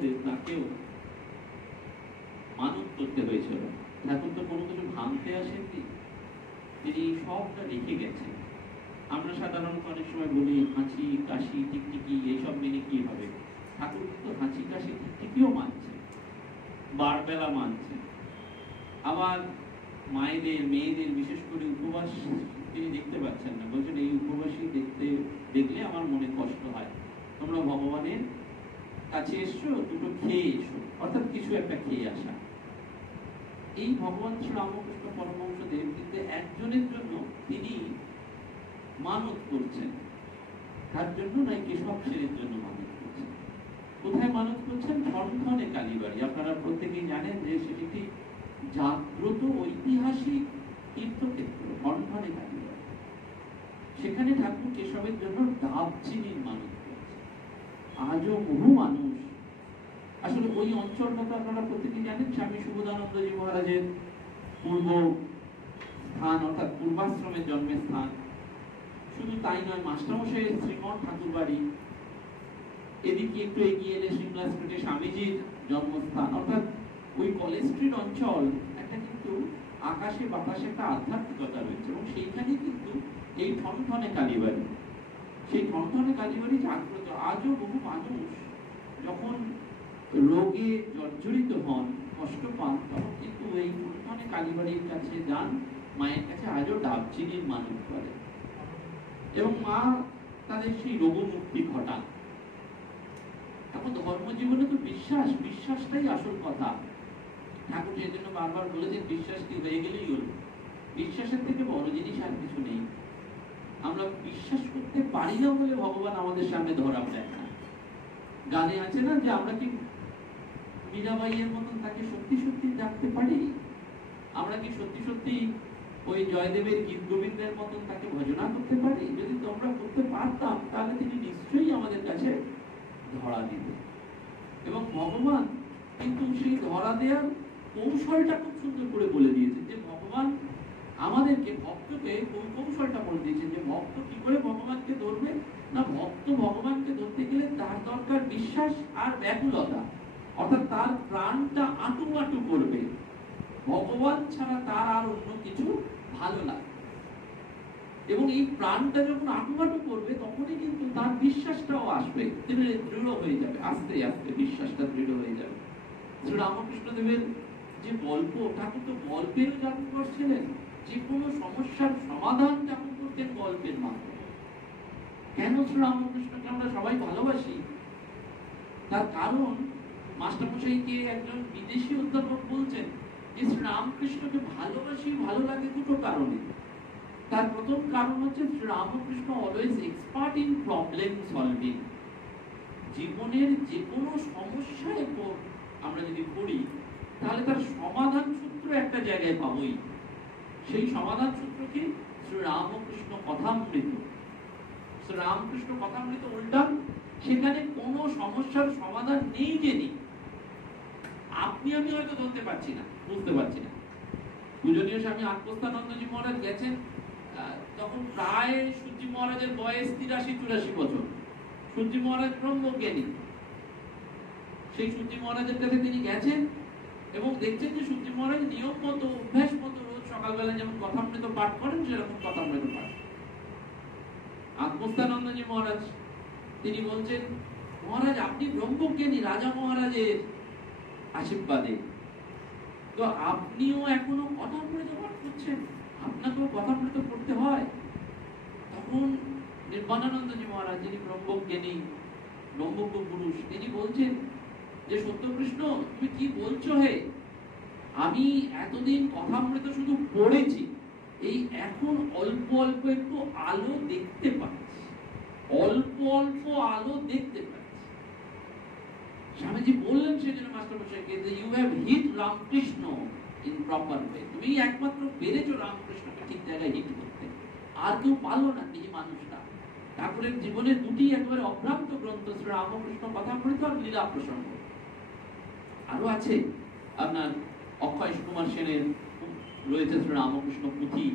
রামকৃষ্ণদেব তাকেও মানত করতে হয়েছিল। ঠাকুর তো কোনো কিছু ভাঙতে আসেননি, তিনি সবটা রেখে গেছেন। আমরা সাধারণত অনেক সময় বলি হাঁচি কাশি টিকটিকি এইসব মেনে কি হবে, ঠাকুর কিন্তু হাঁচি কাশি টিকটিকিও মানছে, বারবেলা মানছে। আবার মায়েদের মেয়েদের বিশেষ করে উপবাস তিনি দেখতে পাচ্ছেন না, বলছেন এই উপবাসী দেখলে আমার মনে কষ্ট হয়, তোমরা ভগবানের কাছে এসছো, দুটো খেয়ে এসো, অর্থাৎ কিছু একটা খেয়ে আসা। এই ভগবান শ্রী রামকৃষ্ণ পরমহংসদেব কিন্তু একজনের জন্য তিনি মানত করছেন, তার জন্য নয়, কেশব সেনের জন্য মানত করছেন। কোথায় মানত করছেন? ঠনঠনে কালীবাড়ি। আপনারা প্রত্যেকেই জানেন যে সেটি একটি জাগ্রত ঐতিহাসিক তীর্থক্ষেত্র, ঠনঠনে কালীবাড়ি। সেখানে ঠাকুর কেশবের জন্য দাবচিনির মানত করছে। আজও বহু মানুষ, আসলে ওই অঞ্চলটা তো আপনারা প্রত্যেকেই জানেন স্বামী সুবোধানন্দজি মহারাজের পূর্ব স্থান, অর্থাৎ পূর্বাশ্রমের জন্মের স্থান। শুধু তাই নয়, মাস্টারমশাইয়ের শ্রীমঠ ঠাকুর বাড়ি, এদিকে একটু এগিয়ে এলে সিমলা স্ট্রিটে স্বামীজির জন্মস্থান, অর্থাৎ ওই কলেজ স্ট্রিট অঞ্চল একটা কিন্তু আকাশে বাতাসে একটা আধ্যাত্মিকতা রয়েছে, এবং সেইখানে কিন্তু এই ঠনঠনে কালীবাড়ি, সেই ঠনঠনে কালীবাড়ি জাগ্রত। আজও বহু মানুষ যখন রোগে জর্জরিত হন, কষ্ট পান, তখন কিন্তু এই ঠনঠনে কালীবাড়ির কাছে যান, মায়ের কাছে আজও ডাবচিনির মানত করেন, এবং মা তাদের সেই রোগমুক্তি ঘটান। এখন ধর্মজীবনে তো বিশ্বাসটাই আসল কথা। ঠাকুর সেই জন্য বারবার বলেছেন বিশ্বাস কি হয়ে গেলেই হল, বিশ্বাসের থেকে বড় জিনিস আর কিছু নেই। আমরা বিশ্বাস করতে পারি না বলে ভগবান আমাদের সামনে ধরা দেয় না। গানে আছে না যে আমরা কি মীরাবাইয়ের মতন তাকে সত্যি সত্যি ডাকতে পারি? আমরা কি সত্যি সত্যি ওই জয়দেবের গীত গোবিন্দের মতন তাকে ভজনা করতে পারি? যদি তোমরা করতে পারতাম তাহলে তিনি নিশ্চয়ই আমাদের কাছে ধরা দিতেন। এবং ভগবান কিন্তু সেই ধরা দেওয়ার কৌশলটা খুব সুন্দর করে বলে দিয়েছেন, যে ভগবান আমাদেরকে, ভক্তকে কৌশলটা বলে দিয়েছেন যে ভক্ত কি করে ভগবানকে ধরবে না। ভক্ত ভগবানকে ধরতে গেলে তার দরকার বিশ্বাস আর ব্যাকুলতা, অর্থাৎ তার প্রাণটা আঁটু আঁটু করবে, ভগবান ছাড়া তার আর অন্য কিছু ভালো লাগে। এবং এই প্রাণটা যখন আঁটু আঁটু করবে তখনই কিন্তু তার বিশ্বাসটাও আসবে, তিনি দৃঢ় হয়ে যাবে, আস্তে আস্তে বিশ্বাসটা দৃঢ় হয়ে যাবে। শ্রী রামকৃষ্ণদেবের যে গল্প, ঠাকুর তো গল্পেরও জাদুকর ছিলেন, যে কোনো সমস্যার সমাধান ঠাকুর করতেন গল্পের মাধ্যমে। কেন শ্রী রামকৃষ্ণকে আমরা সবাই ভালোবাসি? তার কারণ মাস্টারমশাইকে একজন বিদেশি অধ্যাপক বলছেন যে শ্রী রামকৃষ্ণকে ভালোবাসি, ভালো লাগে দুটো কারণে। তার প্রথম কারণ হচ্ছে Shri Ramakrishna always expert in problem solving. জীবনের যে কোনো সমস্যায় আমরা যদি পড়ি তাহলে তার সমাধান সূত্র একটা জায়গায় পাবোই। সেই সমাধান সূত্র কি? শ্রী রামকৃষ্ণ কথামৃত। শ্রী রামকৃষ্ণ কথামৃত উল্টা, সেখানে কোনো সমস্যার সমাধান নেই যে নেই, আপনি আমি হয়তো ধরতে পারছি না, বুঝতে পারছি না। পূজনীয় স্বামী আত্মস্থানন্দজি মহারাজ গেছেন, তখন প্রায় সূর্যি মহারাজের বয়স 83-84 বছর। সূর্যি মহারাজ ব্রহ্মজ্ঞানী। সেই সূর্যি মহারাজের কাছে তিনি গেছেন এবং দেখছেন যে সূর্যি মহারাজ নিয়ম মতো, অভ্যাস মতো রোজ সকালবেলা যেমন কথামৃত পাঠ করেন সেরকম কথামৃত পাঠ। আত্মস্থানন্দজি মহারাজ তিনি বলছেন, মহারাজ আপনি ব্রহ্মজ্ঞানী, রাজা মহারাজের আশীর্বাদে, তো আপনিও এখনো কথামৃত পাঠ করছেন, আপনাকেও কথামৃত পড়তে হয়। তখন নির্বাণানন্দজি মহারাজ, যিনি ব্রহ্মজ্ঞানী, ব্রহ্মজ্ঞ পুরুষ, তিনি বলছেন যে সত্যকৃষ্ণ তুমি কি বলছো হে, আমি এতদিন কথামৃত শুধু পড়েছি, এই এখন অল্প অল্প একটু আলো দেখতে পাচ্ছি, অল্প অল্প আলো দেখতে পাচ্ছি। স্বামীজি বললেন সেজন্য মাস্টারমশাইকে যে you have hit Ramakrishna in proper way, তুমি একমাত্র পেরেছো রামকৃষ্ণকে ঠিক জায়গায় হিট করতে, আর কেউ পারলো না, এই মানুষটা। ঠাকুরের জীবনের দুটি একেবারে অভ্রান্ত গ্রন্থ, শ্রী রামকৃষ্ণ কথামৃত আর লীলা প্রসঙ্গ। আরো আছে আপনার অক্ষয় সুকুমার সেনের রয়েছে শ্রী রামকৃষ্ণ পুঁথি,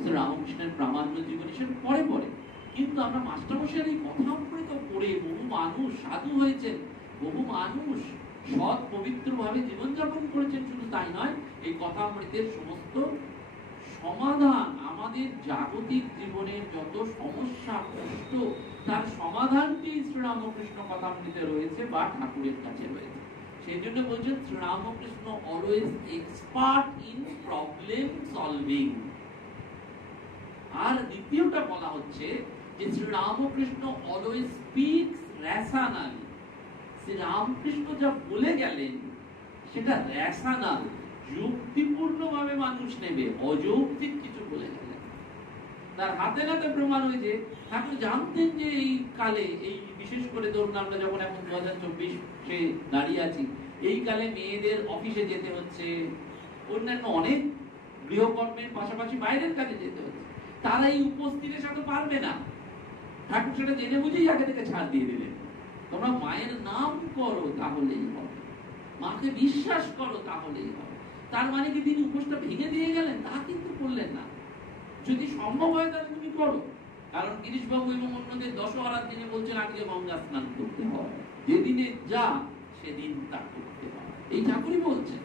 শ্রী রামকৃষ্ণের প্রামাণ্য জীবনী, সেটা পরে পরে। কিন্তু আমরা মাস্টারমশাইয়ের এই কথামৃত পড়ে বহু মানুষ সাধু হয়েছেন, বহু মানুষ সৎ পবিত্র ভাবে জীবনযাপন করেছেন। শুধু তাই নয়, এই কথামৃতের সমস্ত সমাধান, আমাদের জাগতিক জীবনের যত সমস্যা কষ্ট, তার সমাধানটি শ্রীরামকৃষ্ণ কথামৃতে রয়েছে বা ঠাকুরের কাছে রয়েছে। সেই জন্য বলছেন Sri Ramakrishna always expert in problem solving. আর দ্বিতীয়টা বলা হচ্ছে যে Sri Ramakrishna always speaks rationally. Sri Ramakrishna যা বলে গেলেন সেটা রেশনাল, যুক্তিপূর্ণ ভাবে মানুষ নেবে, অযৌক্তিক কিছু বলে গেলেন। তার হাতে নাতে প্রমাণ হয়েছে ঠাকুর জানতেন যে এই কালে, এই বিশেষ করে ধরুন আমরা যখন এখন 2024 দাঁড়িয়ে আছি, এই কালে মেয়েদের অফিসে যেতে হচ্ছে, অন্যান্য অনেক গৃহকর্মের পাশাপাশি বাইরের কাজে যেতে হচ্ছে, তারা এই উপস্থিতের সাথে পারবে না। ঠাকুর সেটা জেনে বুঝেই আগে থেকে ছাড় দিয়ে দিলেন, তোমরা মায়ের নাম করো তাহলেই হবে, মাকে বিশ্বাস করো তাহলেই হবে। তার মানে কি তিনি উপোসটা ভেঙে দিয়ে গেলেন? তা কিন্তু করলেন না। যদি সম্ভব হয় তাহলে তুমি করো, কারণ গিরিশবাবু এবং অন্যদের দশহরার দিনে বলছেন আজকে গঙ্গা স্নান করতে হয়, যেদিনে যা সেদিন তা করতে হয়, এই ঠাকুরই বলছেন।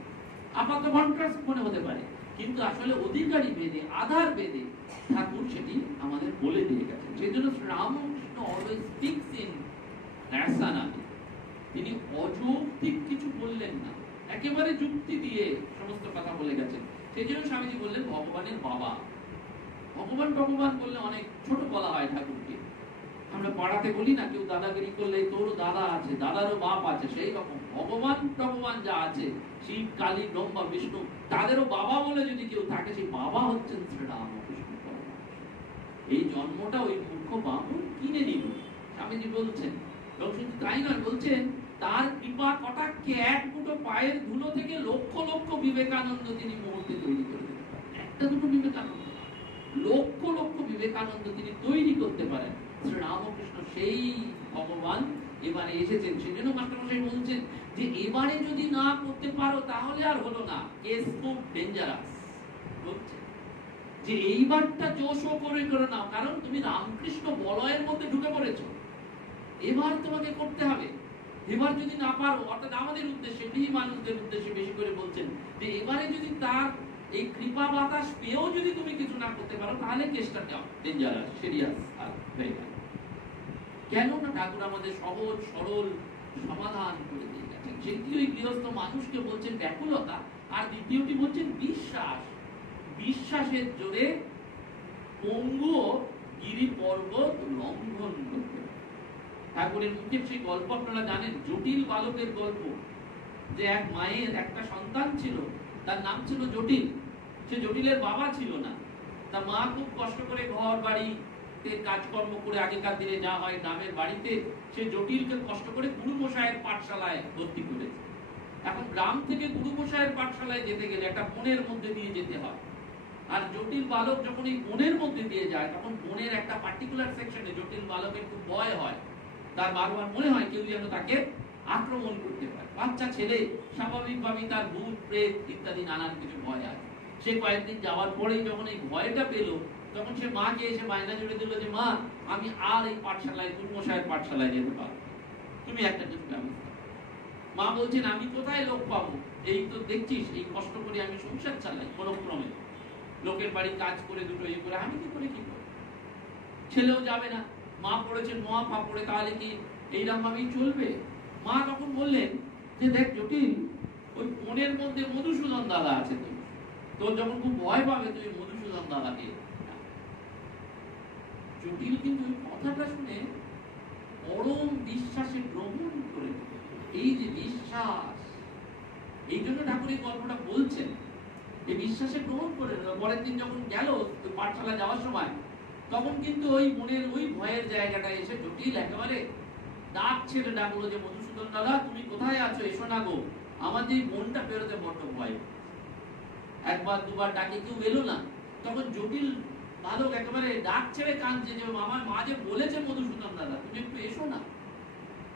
আপাত কন্ট্রাস্ট মনে হতে পারে, কিন্তু আসলে অধিকারী ভেদে, আধার ভেদে ঠাকুর সেটি আমাদের বলে দিয়ে গেছেন। সেই জন্য রামকৃষ্ণ অলওয়েজ স্পিকস ইন রেশনালি। তিনি অযৌক্তিক কিছু বললেন না, একেবারে যুক্তি দিয়ে সমস্ত কথা বলে গেছেন। সেই জন্য স্বামীজি বললেন ভগবানের বাবা। ভগবান ভগবান বললে অনেক ছোট বলা হয় ঠাকুরকে। আমরা পাড়াতে বলি না, কেউ দাদাগিরি করলে তোরও দাদা আছে, দাদারও বাপ আছে, সেই রকম ভগবান ভগবান যা আছে, শিব কালী ব্রহ্মা বিষ্ণু, তাদেরও বাবা বলে যদি কেউ থাকে, সেই বাবা হচ্ছেন শ্রীরামকৃষ্ণ পরমহংস। এই জন্মটা ওই মূর্খ বামুন কিনে নিল, স্বামীজি বলছেন। এবং শুধু তাই নয়, বলছেন তার কৃপা কটাক্ষে এক মুঠো পায়ের ধুলো থেকে লক্ষ লক্ষ বিবেকানন্দ তিনি মুহূর্তে তৈরি করে দিতে পারেন। একটা দুটো বিবেকানন্দ, লক্ষ লক্ষ বিবেকানন্দ তিনি তৈরি করতে পারেন। শ্রীরামকৃষ্ণ সেই ভগবান এবারে এসেছেন। সেজন্য মাস্টারমশাই বলছেন যে এবারে যদি না করতে পারো তাহলে আর হলো না, কেস খুব ডেঞ্জারাস। বলছেন যে এইবারটা জোশও করে নাও, কারণ তুমি রামকৃষ্ণ বলয়ের মধ্যে ঢুকে পড়েছো, এবার তোমাকে করতে হবে। এবার যদি না পারো, অর্থাৎ আমাদের উদ্দেশ্যে, বিহি মানুষদের উদ্দেশ্যে বেশি করে বলছেন যে এবারে যদি তার এই কৃপা বাতাস পেয়েও যদি তুমি কিছু না করতে পারো, তাহলে কেসটা ডেঞ্জারাস, সিরিয়াস হয়ে গেল। কেন না ঠাকুর আমাদের সহজ সরল সমাধান করে দিয়ে গেছেন। সেটি ওই গৃহস্থ মানুষকে বলছেন ব্যাকুলতা, আর দ্বিতীয়টি বলছেন বিশ্বাস। বিশ্বাসের জোরে পঙ্গু গিরি পর্বত লঙ্ঘন করতে। ঠাকুরের মুখের সেই গল্প আপনারা জানেন, জটিল বালকের গল্প, যে এক মায়ের একটা সন্তান ছিল, তার নাম ছিল জটিল। সে জটিলের বাবা ছিল না। তার মা খুব কষ্ট করে ঘর বাড়িতে কাজকর্ম করে, আগেকার দিনে যা হয় গ্রামের বাড়িতে, সে জটিলকে কষ্ট করে গুরুমশায়ের পাঠশালায় ভর্তি করেছে। এখন গ্রাম থেকে গুরুমশায়ের পাঠশালায় যেতে গেলে একটা বনের মধ্যে দিয়ে যেতে হয়। আর জটিল বালক যখন এই বনের মধ্যে দিয়ে যায়, তখন বনের একটা পার্টিকুলার সেকশনে জটিল বালকের খুব ভয় হয়। তার বারবার মনে হয় কেউ যেন তাকে আক্রমণ করতে পারে। বাচ্চা ছেলে, স্বাভাবিকভাবেই তার ভূত প্রেত ইত্যাদি নানান কিছু ভয় আছে। সে কয়েকদিন যাওয়ার পরেই যখন এই ভয়টা পেল, তখন সে মাকে এসে বায়না জুড়ে দিল যে মা, আমি আর এই পাঠশালায়, গুরুমশায়ের পাঠশালায় যেতে পারবো, তুমি একটা কিছু ব্যবস্থা। মা বলছেন আমি কোথায় লোক পাবো, এই তো দেখছিস এই কষ্ট করে আমি সংসার চালাই, কোনো ক্রমে লোকের বাড়ি কাজ করে দুটো ইয়ে করে, আমি কি করে কি করবো? ছেলেও যাবে না, মা পড়েছেন মহা ফাপড়ে, তাহলে কি এইরকম ভাবেই চলবে? মা তখন বললেন যে দেখ জটিল, ওই বনের মধ্যে মধুসূদন দাদা আছে, তোর যখন খুব ভয় পাবে তুই মধুসূদন দাদাকে। জটিল কিন্তু ওই কথাটা শুনে পরম বিশ্বাসে গ্রহণ করে। এই যে বিশ্বাস, এই জন্য ঠাকুর এই গল্পটা বলছেন, এই বিশ্বাসে গ্রহণ করে। পরের দিন যখন গেল পাঠশালা যাওয়ার সময়, তখন কিন্তু ওই মনের ওই ভয়ের জায়গাটা এসে জটিল একেবারে ডাক ছেড়ে ডাকলো যে মধুসূদন দাদা তুমি কোথায় আছো, এসো না গো, আমার যে মনটা বেরোতে বড্ড ভয়। একবার দুবার ডাকে কেউ এলো না, তখন জটিল বালক একেবারে ডাক ছেড়ে কাঁদছে যে আমার মা যে বলেছে মধুসূদন দাদা তুমি একটু এসো না।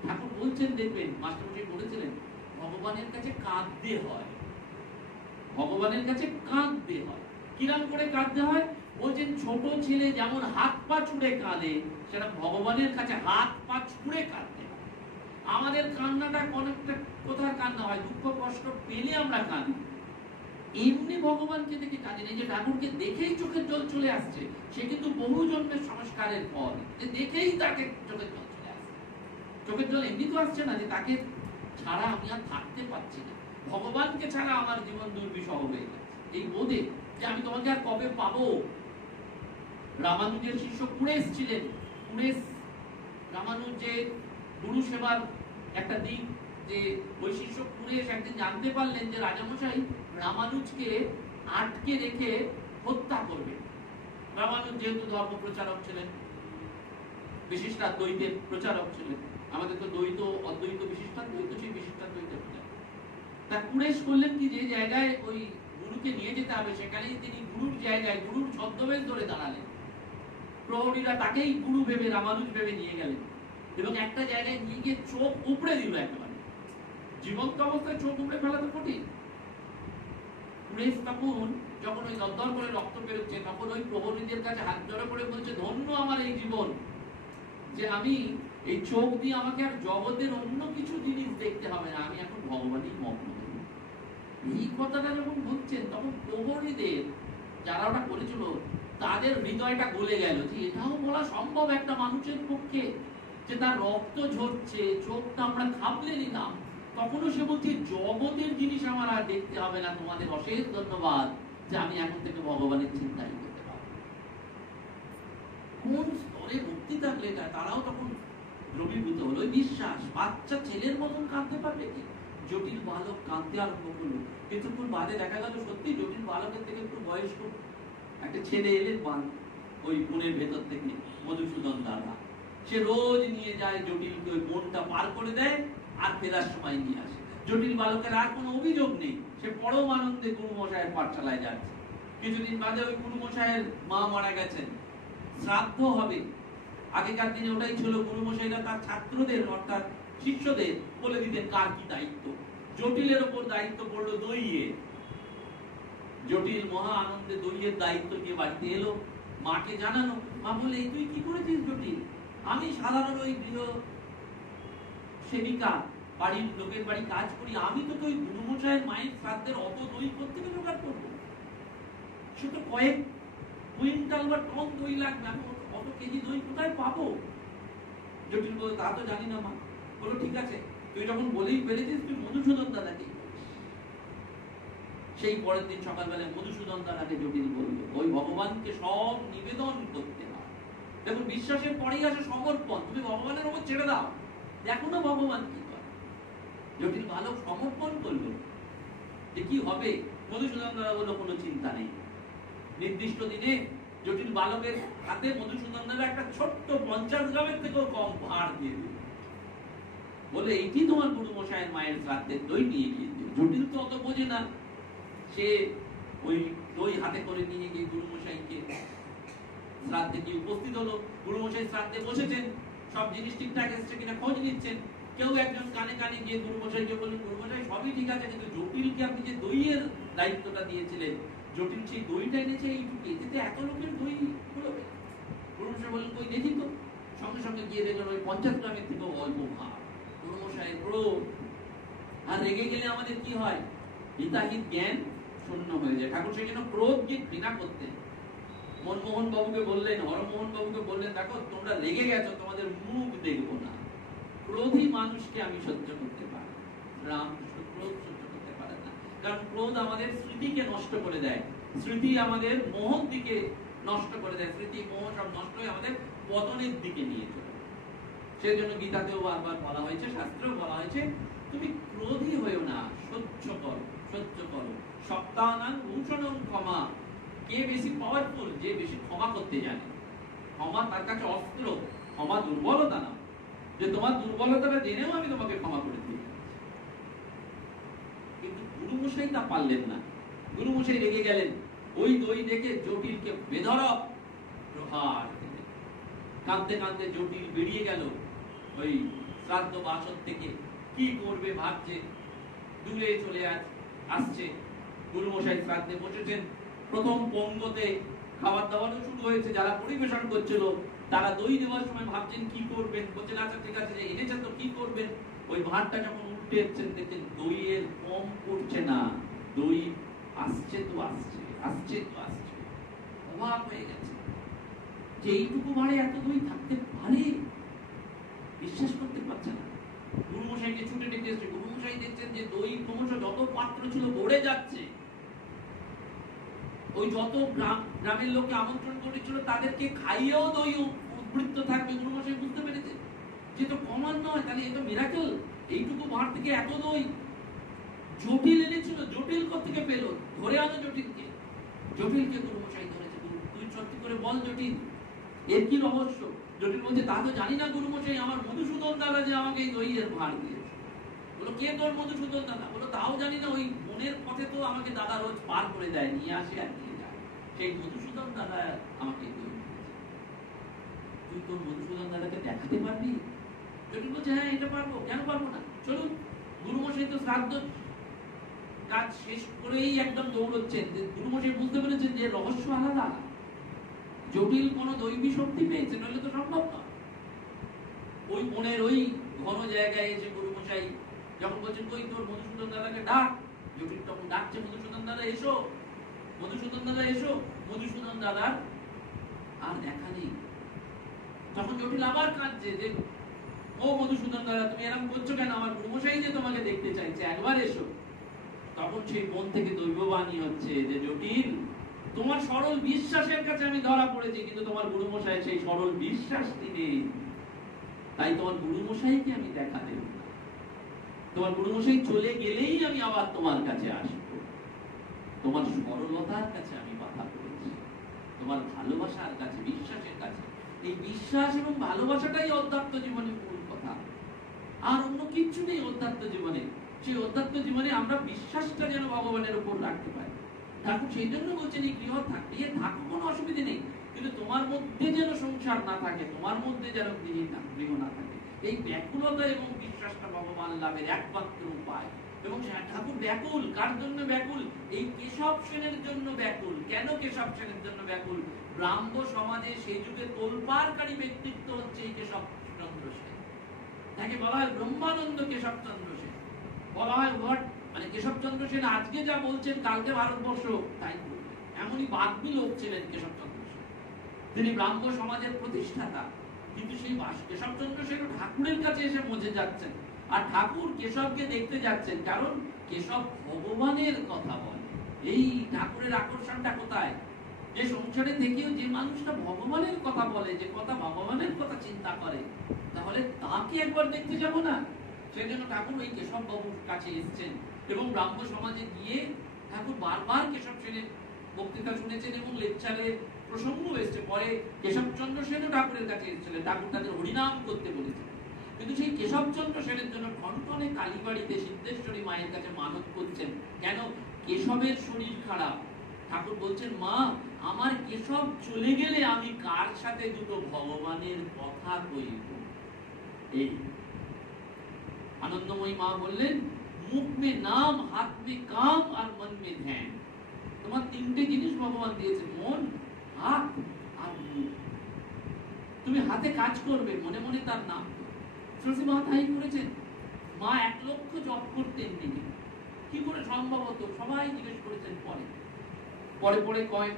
ঠাকুর বলছেন, দেখবেন মাস্টারমশাই বলেছিলেন, ভগবানের কাছে কাঁদতে হয়, ভগবানের কাছে কাঁদতে হয়। কিরম করে কাঁদতে হয়? বলছেন ছোট ছেলে যেমন হাত পা ছুঁড়ে কাঁদে, সেটা ভগবানের কাছে হাত পা ছুঁড়ে কাঁদতে হয়। আমাদের কান্নাটা অনেকটা কোথায় কান্না হয়, দুঃখ কষ্ট পেলে আমরা কাঁদি। এমনি ভগবানকে দেখে কাঁদি না, যে ঠাকুরকে দেখেই চোখের জল চলে আসছে, সে কিন্তু বহু জন্মের সংস্কারের ফল, যে দেখেই তাকে চোখের জল চলে আসছে। চোখের জল এমনি তো আসছে না যে তাকে ছাড়া আমি আর থাকতে পারছি না, ভগবানকে ছাড়া আমার জীবন দুর্বিষহ হয়ে গেছে, এই বোধে যে আমি তোমাকে আর কবে পাবো। রামানুজের শিষ্য কুরেশ ছিলেন। কুরেশ রামানুজের গুরু সেবার একটা দিক, যে ওই শিষ্য কুরেশ একদিন জানতে পারলেন যে রাজামশাই রামানুজকে আটকে রেখে হত্যা করবে। রামানুজ যেহেতু ধর্ম প্রচারক ছিলেন, বিশিষ্টাদ্বৈতের প্রচারক ছিলেন, আমাদের তো দ্বৈত অদ্বৈত বিশিষ্টাদ্বৈত, সেই বিশিষ্টাদ্বৈতের প্রচারক। তা কুরেশ করলেন কি, যে জায়গায় ওই গুরুকে নিয়ে যেতে হবে সেখানেই তিনি গুরুর জায়গায় গুরুর ছদ্মবেশ ধরে দাঁড়ালেন। প্রহরীরা তাকেই গুরু ভেবে, রামানুজ ভেবে নিয়ে গেলেন এবং একটা জায়গায় নিয়ে গিয়ে চোখ উপড়ে দিল একেবারে। জীবন্ত অবস্থায় চোখ উপড়ে ফেলা তো কঠিন। কুরেশ তখন যখন ওই দরদর করে রক্ত বেরোচ্ছে, তখন ওই প্রহরীদের কাছে হাত জড়ো করে বলছে, ধন্য আমার এই জীবন, যে আমি এই চোখ দিয়ে আমাকে আর জগতের অন্য কিছু জিনিস দেখতে হবে না, আমি এখন ভগবানই মগ্ন। এই কথাটা যখন বলছেন, তখন প্রহরীদের যারা ওটা করেছিল তাদের হৃদয়টা গলে গেল, যে এটাও বলা সম্ভব একটা মানুষের পক্ষে, যে তার রক্ত ঝরছে, চোখটা আমরা খাবলে নিলাম, তখনও সে বলছে জগতের জিনিস আমার আর দেখতে হবে না, তোমাদের অশেষ ধন্যবাদ যে আমি এখন থেকে ভগবানের চিন্তাই করতে পারবো। কোন স্তরে মুক্তি থাকলে তারাও তখন দ্রবীভূত হলো। বিশ্বাস, বাচ্চা ছেলের মতন কাঁদতে পারবে কি? জটিল বালক কাঁদতে আরম্ভ করলো, কিছুক্ষণ বাদে দেখা গেল সত্যি জটিল বালকের থেকে একটু বয়স্ক একটা ছেলে এলেন ওই বনের ভেতর থেকে, মধুসূদন দাদা। সে রোজ নিয়ে যায় জটিলকে, ওই বনটা পার করে দেয় আর ফেরার সময় নিয়ে আসে। জটিল বালকের আর কোনো অভিযোগ নেই, সে পরম আনন্দে গুরুমশাইয়ের পাঠশালায় যাচ্ছে। কিছুদিন বাদে ওই গুরুমশাইয়ের মা মারা গেছেন, শ্রাদ্ধ হবে। আগেকার দিনে ওটাই ছিল, গুরুমশাইরা তার ছাত্রদের অর্থাৎ শিষ্যদের বলে দিতেন কার কি দায়িত্ব। জটিলের ওপর দায়িত্ব পড়লো দইয়ে। জটিল মহা আনন্দে দইয়ের দায়িত্ব দিয়ে বাড়িতে এলো, মাকে জানানো। মা বলে, তুই কি করেছিস জটিল? আমি সাধারণ ওই গৃহ সেবিকা, বাড়ির লোকের বাড়ি কাজ করি, আমি তোকে ওই গুরুমশাইয়ের মায়ের শ্রাদ্ধের অত দই কোত্থেকে জোগাড় করবো? সে তো কয়েক কুইন্টাল বা টন দই লাগবে, আমি অত কেজি দই কোথায় পাবো? জটিল বলে, তা তো জানি না মা। বলো, ঠিক আছে, তুই যখন বলেই পেরেছিস, তুই মধুসূদন দাদাকে। সেই পরের দিন সকালবেলা মধুসূদন দাদাকে জটিল বলল, ওই ভগবানকে সব নিবেদন করতে হয়। দেখুন, বিশ্বাসের পরেই আসে সমর্পণ। তুমি ভগবানের উপর ছেড়ে দাও, দেখো না ভগবান কি করে। জটিল বালক সমর্পণ করলো, যে কি হবে? মধুসূদন দাদা বললো, কোনো চিন্তা নেই। নির্দিষ্ট দিনে জটিল বালকের হাতে মধুসূদন দাদা একটা ছোট্ট 50 গ্রামের থেকেও কম ভাঁড় দিয়ে দিল। বলে, এইটি তোমার গুরুমশাইয়ের মায়ের শ্রাদ্ধের দই নিয়ে গিয়ে। জটিল তো অত বোঝে না, সে ওই দই হাতে করে নিয়ে গিয়ে গুরুমশাইকে শ্রাদ্ধে গিয়ে উপস্থিত হলো। গুরুমশাই শ্রাদ্ধে বসেছেন, সব জিনিস ঠিকঠাক এসছে কিনা খোঁজ নিচ্ছেন। কেউ একজন কানে কানে গিয়ে গুরুমশাইকে বললেন, গুরুমশাই সবই ঠিক আছে, কিন্তু জটিলকে আপনি যে দইয়ের দায়িত্বটা দিয়েছিলেন, জটিল সেই দইটা এনেছে এইটুকু, এতে এত লোকের দই হলো। গুরুমশাই বললেন, কই দেখি তো। সঙ্গে সঙ্গে গিয়ে দেখলেন ওই 50 গ্রামের থেকেও অল্প ভাঁড়। গুরুমশাই ক্রোধ, আর রেগে গেলে আমাদের কি হয়? হিতাহিত জ্ঞান শূন্য হয়ে যায়। ঠাকুর সেই জন্য ক্রোধকে ঘৃণা করতেন। মনমোহন বাবুকে বললেন, হরমোহন বাবুকে বললেন, দেখো তোমরা রেগে গেছো, তোমাদের মুখ দেখবো না। ক্রোধী মানুষকে আমি সহ্য করতে পারি, রামকৃষ্ণ ক্রোধ সহ্য করতে পারেন না। কারণ ক্রোধ আমাদের স্মৃতিকে নষ্ট করে দেয়, স্মৃতি আমাদের মোহর দিকে নষ্ট করে দেয়, স্মৃতি মোহ সব নষ্ট হয়ে আমাদের পতনের দিকে নিয়ে চলে। সেই জন্য গীতাতেও বারবার বলা হয়েছে, শাস্ত্রেও বলা হয়েছে, তুমি ক্রোধী হয়েও না, সহ্য করো, সহ্য করো। সপ্তাহানাং ভূষণং ক্ষমা। কে বেশি পাওয়ারফুল? যে বেশি ক্ষমা করতে জানে। ক্ষমা তার কাছে অস্ত্র, ক্ষমা দুর্বলতা না, যে তোমার দুর্বলতাটা জেনেও আমি তোমাকে ক্ষমা করে দিই। কিন্তু গুরুমশাই তা পারলেন না। গুরুমশাই রেগে গেলেন, ওই দই দেখে জটিলকে বেধড়ক প্রহার দিলেন। কাঁদতে কাঁদতে জটিল বেরিয়ে গেল ওই শ্রাদ্ধ বাসর থেকে। কি করবে ভাবছে, দূরে চলে আসছে। গুরুমশাই শ্রাদ্ধে বসেছেন, প্রথম পঙ্গতে খাবার দাবারও শুরু হয়েছে। যারা পরিবেশন করছিল তারা দই দেওয়ার সময় ভাবছেন কি করবেন, বলছেন আচ্ছা ঠিক আছে, যে এনেছেন তো কি করবেন। ওই ভাঁড়টা যখন উল্টে এসছেন দেখছেন দইয়ের কম পড়ছে না, দই আসছে তো আসছে, আসছে তো আসছে। অবাক হয়ে গেছে যে এইটুকু ভাঁড়ে এত দই থাকতে পারে, বিশ্বাস করতে পারছে না। গুরুমশাইকে ছুটে ডেকে এসছে, গুরুমশাই দেখছেন যে দই ক্রমশ যত পাত্র ছিল ভরে যাচ্ছে। ওই যত গ্রামের লোককে আমন্ত্রণ করেছিল তাদেরকে খাইয়েও দই উদ্বৃত্ত থাকবে। গুরুমশাই বুঝতে পেরেছে যে তো কমান নয়, তাহলে এ তো মিরাকেল। এইটুকু ভাঁড় থেকে এত দই। জটিল এনেছিল, জটিল কোত্থেকে পেল? ধরে আনো জটিলকে। জটিলকে গুরুমশাই ধরেছে। তুই সত্যি করে বল জটিল, এর কি রহস্য? জটিল বলছে তা তো জানি না গুরুমশাই, আমার মধুসূদন দাদা যে আমাকে এই দইয়ের ভাঁড় দিয়েছে। বলো কে তোর মধুসূদন দাদা? বলো তাও জানি না, ওই মনের পথে তো আমাকে দাদা রোজ পার করে দেয়, নিয়ে আসে আর নিয়ে যায়। সেই মধুসূদন দাদা আমাকে দই দিয়েছে। তুই তোর মধুসূদন দাদাকে দেখাতে পারবি? জটিল বলছে হ্যাঁ এটা পারবো, কেন পারবো না, চলুন। গুরুমশাই তো শ্রাদ্ধ কাজ শেষ করেই একদম দৌড়চ্ছেন। গুরুমশাই বুঝতে পেরেছেন যে রহস্য আলাদা। জটিল কোন দৈবী শক্তি পেয়েছে, নইলে তো সম্ভব না। ওই মনের ওই ঘন জায়গায় এসে গুরুমশাই যখন বলছেন কই তোর মধুসূদন দাদাকে ডাক, জটিল তখন ডাকছে মধুসূদন দাদা এসো, মধুসূদন দাদা এসো। মধুসূদন দাদার আর দেখা নেই। তখন জটিল আবার কাঁদছে যে ও মধুসূদন দাদা তুমি এরকম করছো কেন, আমার গুরুমশাই যে তোমাকে দেখতে চাইছে, একবার এসো। তখন সেই মন থেকে দৈববাণী হচ্ছে যে জটিল তোমার সরল বিশ্বাসের কাছে আমি ধরা পড়েছি, কিন্তু তোমার গুরুমশাই সেই সরল বিশ্বাসটি নেই, তাই তোমার গুরুমশাইকে আমি দেখা দেব না। তোমার গুরুমশাই চলে গেলেই আমি আবার তোমার কাছে আসবো। তোমার সরলতার কাছে আমি বাধা পড়েছি, তোমার ভালোবাসার কাছে, বিশ্বাসের কাছে। এই বিশ্বাস এবং ভালোবাসাটাই অধ্যাত্ম জীবনের মূল কথা, আর অন্য কিচ্ছু নেই অধ্যাত্ম জীবনে। সেই অধ্যাত্ম জীবনে আমরা বিশ্বাসটা যেন ভগবানের উপর রাখতে পারি। ঠাকুর সেই জন্য বলছেন এই গৃহ থাকলে থাকো, কোনো অসুবিধে নেই, কিন্তু তোমার মধ্যে যেন সংসার না থাকে, তোমার মধ্যে যেন গৃহ না থাকে। এই ব্যাকুলতা এবং বিশ্বাসটা ভগবান লাভের একমাত্র উপায়। এবং ঠাকুর ব্যাকুল কার জন্য ব্যাকুল? এই কেশব সেনের জন্য ব্যাকুল। কেন কেশব সেনের জন্য ব্যাকুল? ব্রাহ্ম সমাজে সেই যুগে তোলপাড়কারী ব্যক্তিত্ব হচ্ছে এই কেশব চন্দ্র সেন। তাকে বলা হয় ব্রহ্মানন্দ কেশব চন্দ্র সেন, বলা হয় মানে কেশব চন্দ্র সেন আজকে যা বলছেন কালকে ভারতবর্ষ তাই বলবেন, এমনই বাগ্মী লোক ছিলেন কেশব চন্দ্র সেন। তিনি ব্রাহ্ম সমাজের প্রতিষ্ঠাতা, কিন্তু সেই কেশব চন্দ্র সেন ঠাকুরের কাছে এসে মজে যাচ্ছেন, আর ঠাকুর কেশবকে দেখতে যাচ্ছেন, কারণ কেশব ভগবানের কথা বলে। এই ঠাকুরের আকর্ষণটা কোথায়? যে সংসারে থেকেও যে মানুষটা ভগবানের কথা বলে, যে কথা ভগবানের কথা চিন্তা করে, তাহলে তাকে একবার দেখতে যাব না? সেজন্য ঠাকুর ওই কেশব বাবুর কাছে এসেছেন, এবং ব্রাহ্ম সমাজে গিয়ে ঠাকুর বারবার কেশব সেনের বক্তৃতা শুনেছেন এবং লেকচারের প্রসঙ্গ এসেছে। পরে কেশবচন্দ্র সেনও ঠাকুরের কাছে এসেছিলেন, ঠাকুর তাদের হরিনাম করতে বলেছেন। কিন্তু সেই কেশবচন্দ্র সেনের জন্য ঠনঠনে কালীবাড়িতে সিদ্ধেশ্বরী মায়ের কাছে মানত করছেন। কেন? কেশবের শরীর খারাপ। ঠাকুর বলছেন মা আমার কেশব চলে গেলে আমি কার সাথে দুটো ভগবানের কথা কইব? এই আনন্দময়ী মা বললেন মুখ মে নাম, হাত মে কাম, আর মন মে ধ্যান। তোমার তিনটে জিনিস ভগবান দিয়েছে, মন, হাত আর মুখ। তুমি হাতে কাজ করবে, মনে মনে তার নাম। শশী মা তাই করেছেন। মা 1 লক্ষ জপ করতেন তিনি। কি করে সম্ভব হতো? সবাই জিজ্ঞেস করেছেন। পরে পরে কয়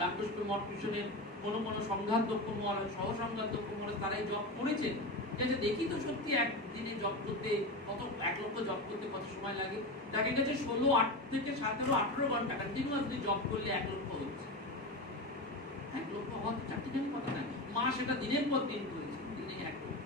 রামকৃষ্ণ মঠ মিশনের কোন সংঘাতদক্ষ মহারাজ, সহসংঘাতদক্ষ মহারাজ তারাই জপ করেছেন। দেখি তো সত্যি একদিনে জপ করতে কত, 1 লক্ষ জপ করতে কত সময় লাগে? দেখা গেছে 16 থেকে 17 18 ঘন্টা কন্টিনিউয়াসলি জপ করলে 1 লক্ষ হচ্ছে। 1 লক্ষ হওয়া তো চারটিখানি কথা নয়। মা সেটা দিনের পর দিন করেছেন, দিনে 1 লক্ষ।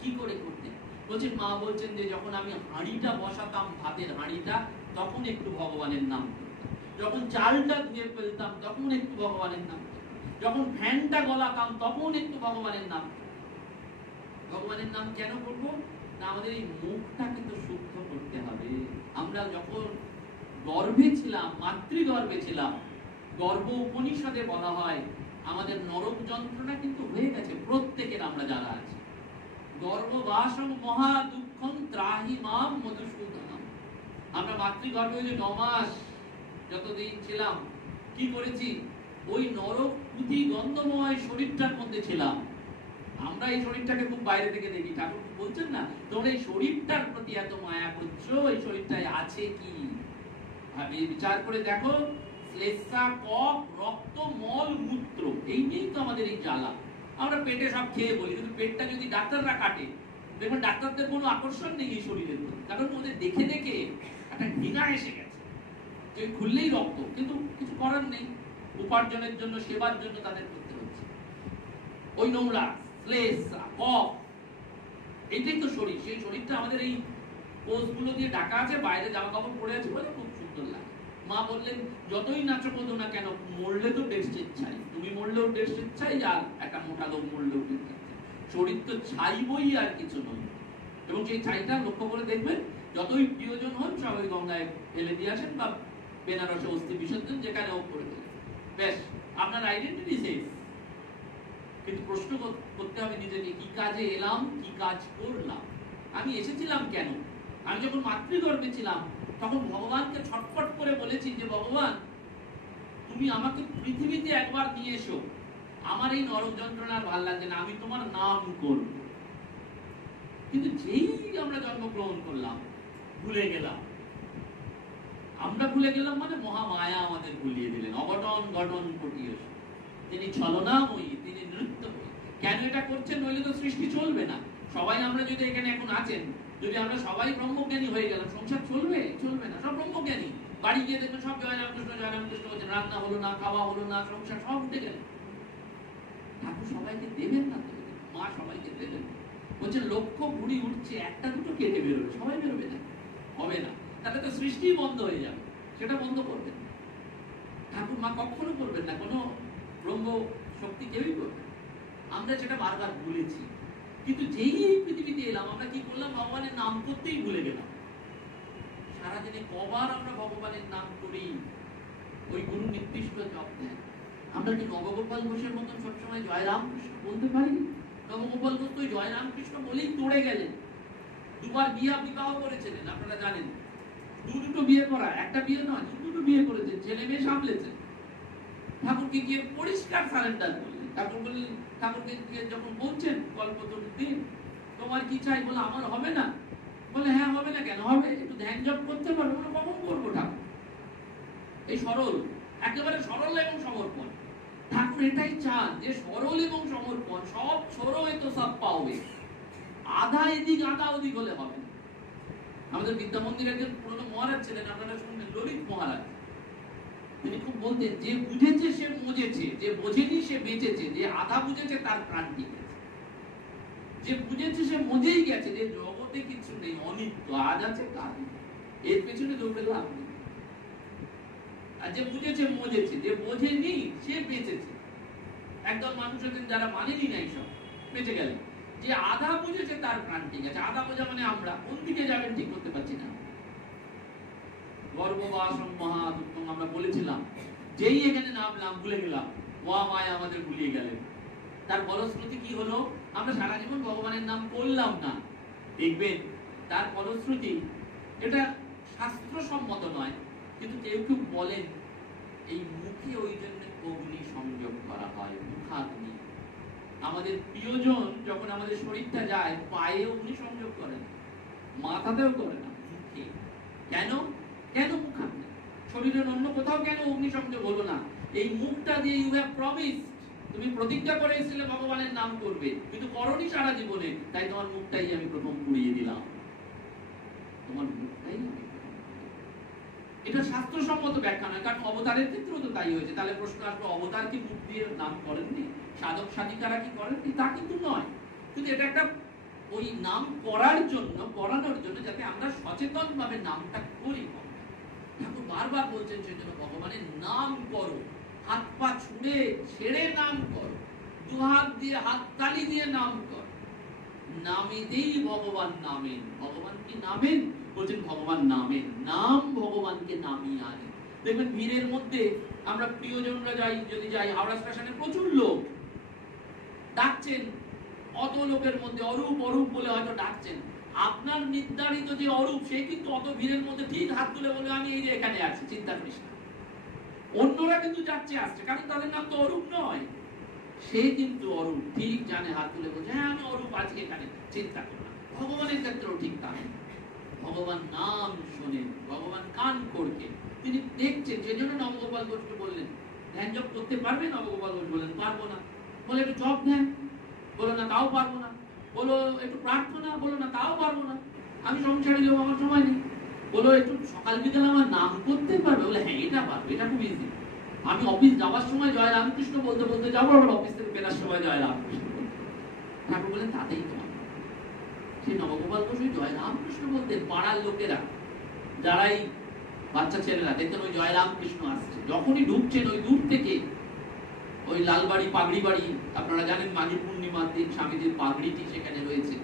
কি করে করতেন? বলছেন মা বলছেন যে যখন আমি হাঁড়িটা বসাতাম, ভাতের হাঁড়িটা, তখন একটু ভগবানের নাম করতাম। যখন চালটা ধুয়ে ফেলতাম তখন একটু ভগবানের নাম করতাম। যখন ফ্যানটা গলাতাম তখন একটু ভগবানের নাম। ভগবানের নাম কেন করবো? না, আমাদের এই মুখটাকে তো শুদ্ধ করতে হবে। আমরা যখন গর্ভে ছিলাম, মাতৃগর্ভে ছিলাম, গর্ভ উপনিষদে বলা হয় আমাদের নরক যন্ত্রণা কিন্তু হয়ে গেছে প্রত্যেকের, আমরা যারা আছি। গর্ভবাসং মহা দুঃখং ত্রাহি মাম মধুসূদনম। আমরা মাতৃগর্ভে যে 9 মাস যতদিন ছিলাম, কি করেছি? ওই নরক পুঁতি গন্ধময় শরীরটার মধ্যে ছিলাম। আমরা এই শরীরটাকে খুব বাইরে থেকে দেখি, ঠাকুর বলছেন না, তোমরা এই শরীরটার প্রতি এত মায়া করছো, এই শরীরটায় আছে কি বিচার করে দেখো। শ্লেষ্মা, কফ, রক্ত, মল, মূত্র, এই নিয়েই তো আমাদের এই জ্বালা। আমরা পেটে সব খেয়ে বলি, কিন্তু পেটটা যদি ডাক্তাররা কাটে, দেখবেন ডাক্তারদের কোনো আকর্ষণ নেই এই শরীরের প্রতি, কারণ ওদের দেখে দেখে একটা ঘৃণা এসে গেছে যে খুললেই রক্ত, কিন্তু কিছু করার নেই, উপার্জনের জন্য, সেবার জন্য তাদের করতে হচ্ছে। ওই নোংরা শ্লেষ্মা, কফ, এইটাই তো শরীর। সেই শরীরটা আমাদের এই কোষগুলো দিয়ে ঢাকা আছে, বাইরে জামা কাপড় পরে আছে বলে খুব সুন্দর লাগে। মা বললেন যতই নাচো বলো না কেন, মরলে তো ডেস্ট চাই, তুমি মরলেও ডেস্ট চাই, আর একটা মোটা লোক মরলেও ডেস্ট চাই। শরীর তো ছাইবই, আর কিছু নয়। এবং সেই ছাইটা লক্ষ্য করে দেখবেন, যতই প্রিয়জন হন সবাই গঙ্গায় ফেলে দিয়ে আসেন, বা বেনারসে অস্থি বিসর্জন যেখানে হোক করে দেবেন, ব্যাস আপনার আইডেন্টিটি শেষ। কিন্তু প্রশ্ন করতে হবে নিজেকে, কি কাজে এলাম, কি কাজ করলাম, আমি এসেছিলাম কেন? আমি যখন মাতৃগর্ভে ছিলাম তখন ভগবানকে ছটফট করে বলেছি যে ভগবান, তুমি আমাকে পৃথিবীতে একবার নিয়ে এসো, আমার এই নরক যন্ত্রণার ভাল লাগছে না, আমি তোমার নাম করব। কিন্তু যেই আমরা জন্মগ্রহণ করলাম, ভুলে গেলাম। আমরা ভুলে গেলাম মানে মহামায়া আমাদের ভুলিয়ে দিলেন। অঘটন ঘটন ঘটিয়ে তিনি ছলনাময়ী, তিনি নৃত্যময়ী। কেন এটা করছেন? নইলে তো সৃষ্টি চলবে না। সবাই আমরা যদি এখানে এখন আছেন, যদি আমরা সবাই ব্রহ্মজ্ঞানী হয়ে গেলাম, সংসার চলবে? চলবে না। সব ব্রহ্মজ্ঞানী, বাড়ি গিয়ে দেখবেন সব জয় রামকৃষ্ণ বলছেন, রান্না হলো না, খাওয়া হলো না, সংসার সব উঠে গেল। ঠাকুর সবাইকে দেবেন না তো, মা সবাইকে দেবেন। বলছেন লক্ষ্য ঘুড়ি উঠছে, একটা দুটো কেটে বেরোবে, সবাই বেরোবে না, হবে না। তাহলে তো সৃষ্টি বন্ধ হয়ে যাবে, সেটা বন্ধ করবেন ঠাকুর মা কখনো করবেন না, কোনো ব্রহ্ম শক্তি কেউই করবে। আমরা সেটা বারবার ভুলেছি। কিন্তু যেই এই পৃথিবীতে এলাম, আমরা কি করলাম? ভগবানের নাম করতেই ভুলে গেলাম। সারাদিনে কবার আমরা ভগবানের নাম করি? ওই গুরু নির্দিষ্ট জপ দেন। আমরা কি নবগোপাল ঘোষের মতন সবসময় জয় রামকৃষ্ণ বলতে পারি? নবগোপাল ঘোষ তো জয় রামকৃষ্ণ বলেই তোড়ে গেলেন। দুবার বিবাহ করেছিলেন, আপনারা জানেন। দুটো বিয়ে করা, একটা বিয়ে নয়, দুটো বিয়ে করেছেন, ছেলে মেয়ে সামলেছেন। ঠাকুরকে গিয়ে পরিষ্কার সারেন্ডার করলেন। ঠাকুর বললেন, ঠাকুরকে গিয়ে যখন বলছেন কল্পতরুর দিন, তোমার কি চাই? বলে আমার হবে না। বলে হ্যাঁ হবে না কেন? হবে, একটু ধ্যান জপ করতে পারবো। বলে কখন করবো ঠাকুর? এই সরল, একেবারে সরল এবং সমর্পণ। ঠাকুর এটাই চান যে সরল এবং সমর্পণ, সব ছোড়ো তো সব পাওবে। আধা এদিক আধা ওদিক হলে হবে না। আমাদের বিদ্যা মন্দির একজন পুরনো মহারাজ ছিলেন, আপনারা শুনবেন, ললিত মহারাজ। তিনি খুব বলতেন, যে বুঝেছে সে মজেছে, যে বোঝেনি সে বেঁচেছে, যে আধা বুঝেছে তার প্রাণ গেছে। যে বুঝেছে সে মজেই গেছে, যে জগতে কিছু নেই, অনিত্য, আজ আছে কাল, এর পেছনে দৌড়ে লাভ নেই। আর যে বুঝেছে মজেছে, যে বোঝেনি সে বেঁচেছে। একদল মানুষ আছেন যারা মানেনি না এইসব, বেঁচে গেলেন। যে আধা বুঝেছে তার প্রাণ ঠিক আছে। আধা বোঝা মানে আমরা কোন দিকে যাবেন ঠিক করতে পারছি না। গর্ভবাসম মহাদুত্তম আমরা বলেছিলাম, যেই এখানে নামলাম ভুলে গেলাম, মহামায়া আমাদের ভুলিয়ে গেলেন। তার ফলশ্রুতি কি হলো? আমরা সারা জীবন ভগবানের নাম করলাম না। দেখবেন তার ফলশ্রুতি, এটা শাস্ত্রসম্মত নয়, কিন্তু কেউ কেউ বলেন এই মুখে ওই জন্য অগ্নি সংযোগ করা হয়, মুখাগ্নি। আমাদের প্রিয়জন যখন আমাদের শরীরটা যায়, পায়ে অগ্নি সংযোগ করে না, মাথাতেও করে না, মুখে। কেন? কেন মুখাগ্নি? শরীরের অন্য কোথাও কেন অগ্নি সংযোগ হলো না? এই মুখটা দিয়ে ইউ হ্যাভ প্রমিসড, তুমি প্রতিজ্ঞা করে এসেছিলে ভগবানের নাম করবে, কিন্তু করনি সারা জীবনে, তাই তোমার মুখটাই আমি প্রথম পুড়িয়ে দিলাম। তোমার মুখটাই আমি। এটা শাস্ত্রসম্মত ব্যাখ্যা নয়, কারণ অবতারের ক্ষেত্রেও তো তাই হয়েছে। তাহলে প্রশ্ন আসবে, অবতার কি মুখ দিয়ে নাম করেননি? সাধক সাধিকারা কি করেননি? তা কিন্তু নয়। কিন্তু এটা একটা ওই নাম করার জন্য, করানোর জন্য, যাতে আমরা সচেতন ভাবে নামটা করি। ঠাকুর বারবার বলছেন সেই জন্য ভগবানের নাম করো, হাত পা ছুঁড়ে ছেড়ে নাম করো, দুহাত দিয়ে হাত তালি দিয়ে নাম করো। নামেতেই ভগবান নামেন। ভগবান কি নামেন? বলছেন ভগবান নামেন। নাম ভগবানকে নামিয়ে আনে। দেখবেন ভিড়ের মধ্যে আমরা প্রিয়জনরা যাই, যদি যাই, হাওড়া স্টেশনে প্রচুর লোক ডাকছেন, অত লোকের মধ্যে অরূপ অরূপ বলে হয়তো ডাকছেন। আপনার নির্ধারিত যে অরূপ, সে কিন্তু অত ভিড়ের মধ্যে ঠিক হাত তুলে বলে আমি এই যে এখানে আছি, চিন্তা করিস না। অন্যরা কিন্তু যাচ্ছে আসছে, কারণ তাদের নাম তো অরূপ নয়। সে কিন্তু অরূপ, ঠিক জানে, হাত তুলে বলছে হ্যাঁ আমি অরূপ আছি এখানে, চিন্তা করো না। ভগবানের ক্ষেত্রেও ঠিক তাই। ভগবান নাম শোনেন, ভগবান কান করকে তিনি দেখছেন। সেই জন্য নবগোপাল ঘোষকে বললেন, ধ্যান জপ করতে পারবে? নবগোপাল ঘোষ বললেন, পারবো না। বলে একটু জপ ধ্যান, বলো না তাও পারবো না। বলো একটু প্রার্থনা, বলো না তাও পারবো না। আমি সংসারী লোক, আমার সময় নেই। বলো একটু সকাল বিকাল আমার নাম করতে পারবে? বলে হ্যাঁ এটা পারবে, এটা খুব ইজি। আমি অফিস যাওয়ার সময় জয় রামকৃষ্ণ বলতে বলতে যাবো, আবার অফিস থেকে ফেরার সময় জয় রামকৃষ্ণ বলতে। ঠাকুর বলেন তাতেই তোমার। সেই নবগোপাল ঘোষ জয় রামকৃষ্ণ বলতে পাড়ার লোকেরা, যারাই বাচ্চা ছেলেরা দেখতেন ওই জয় রামকৃষ্ণ আসছে, যখনই ঢুকছেন ওই দূর থেকে ওই লালবাড়ি পাগড়ি বাড়ি, আপনারা জানেন মাঘী পূর্ণিমার দিন স্বামীজির পাগড়িটি সেখানে রয়েছে,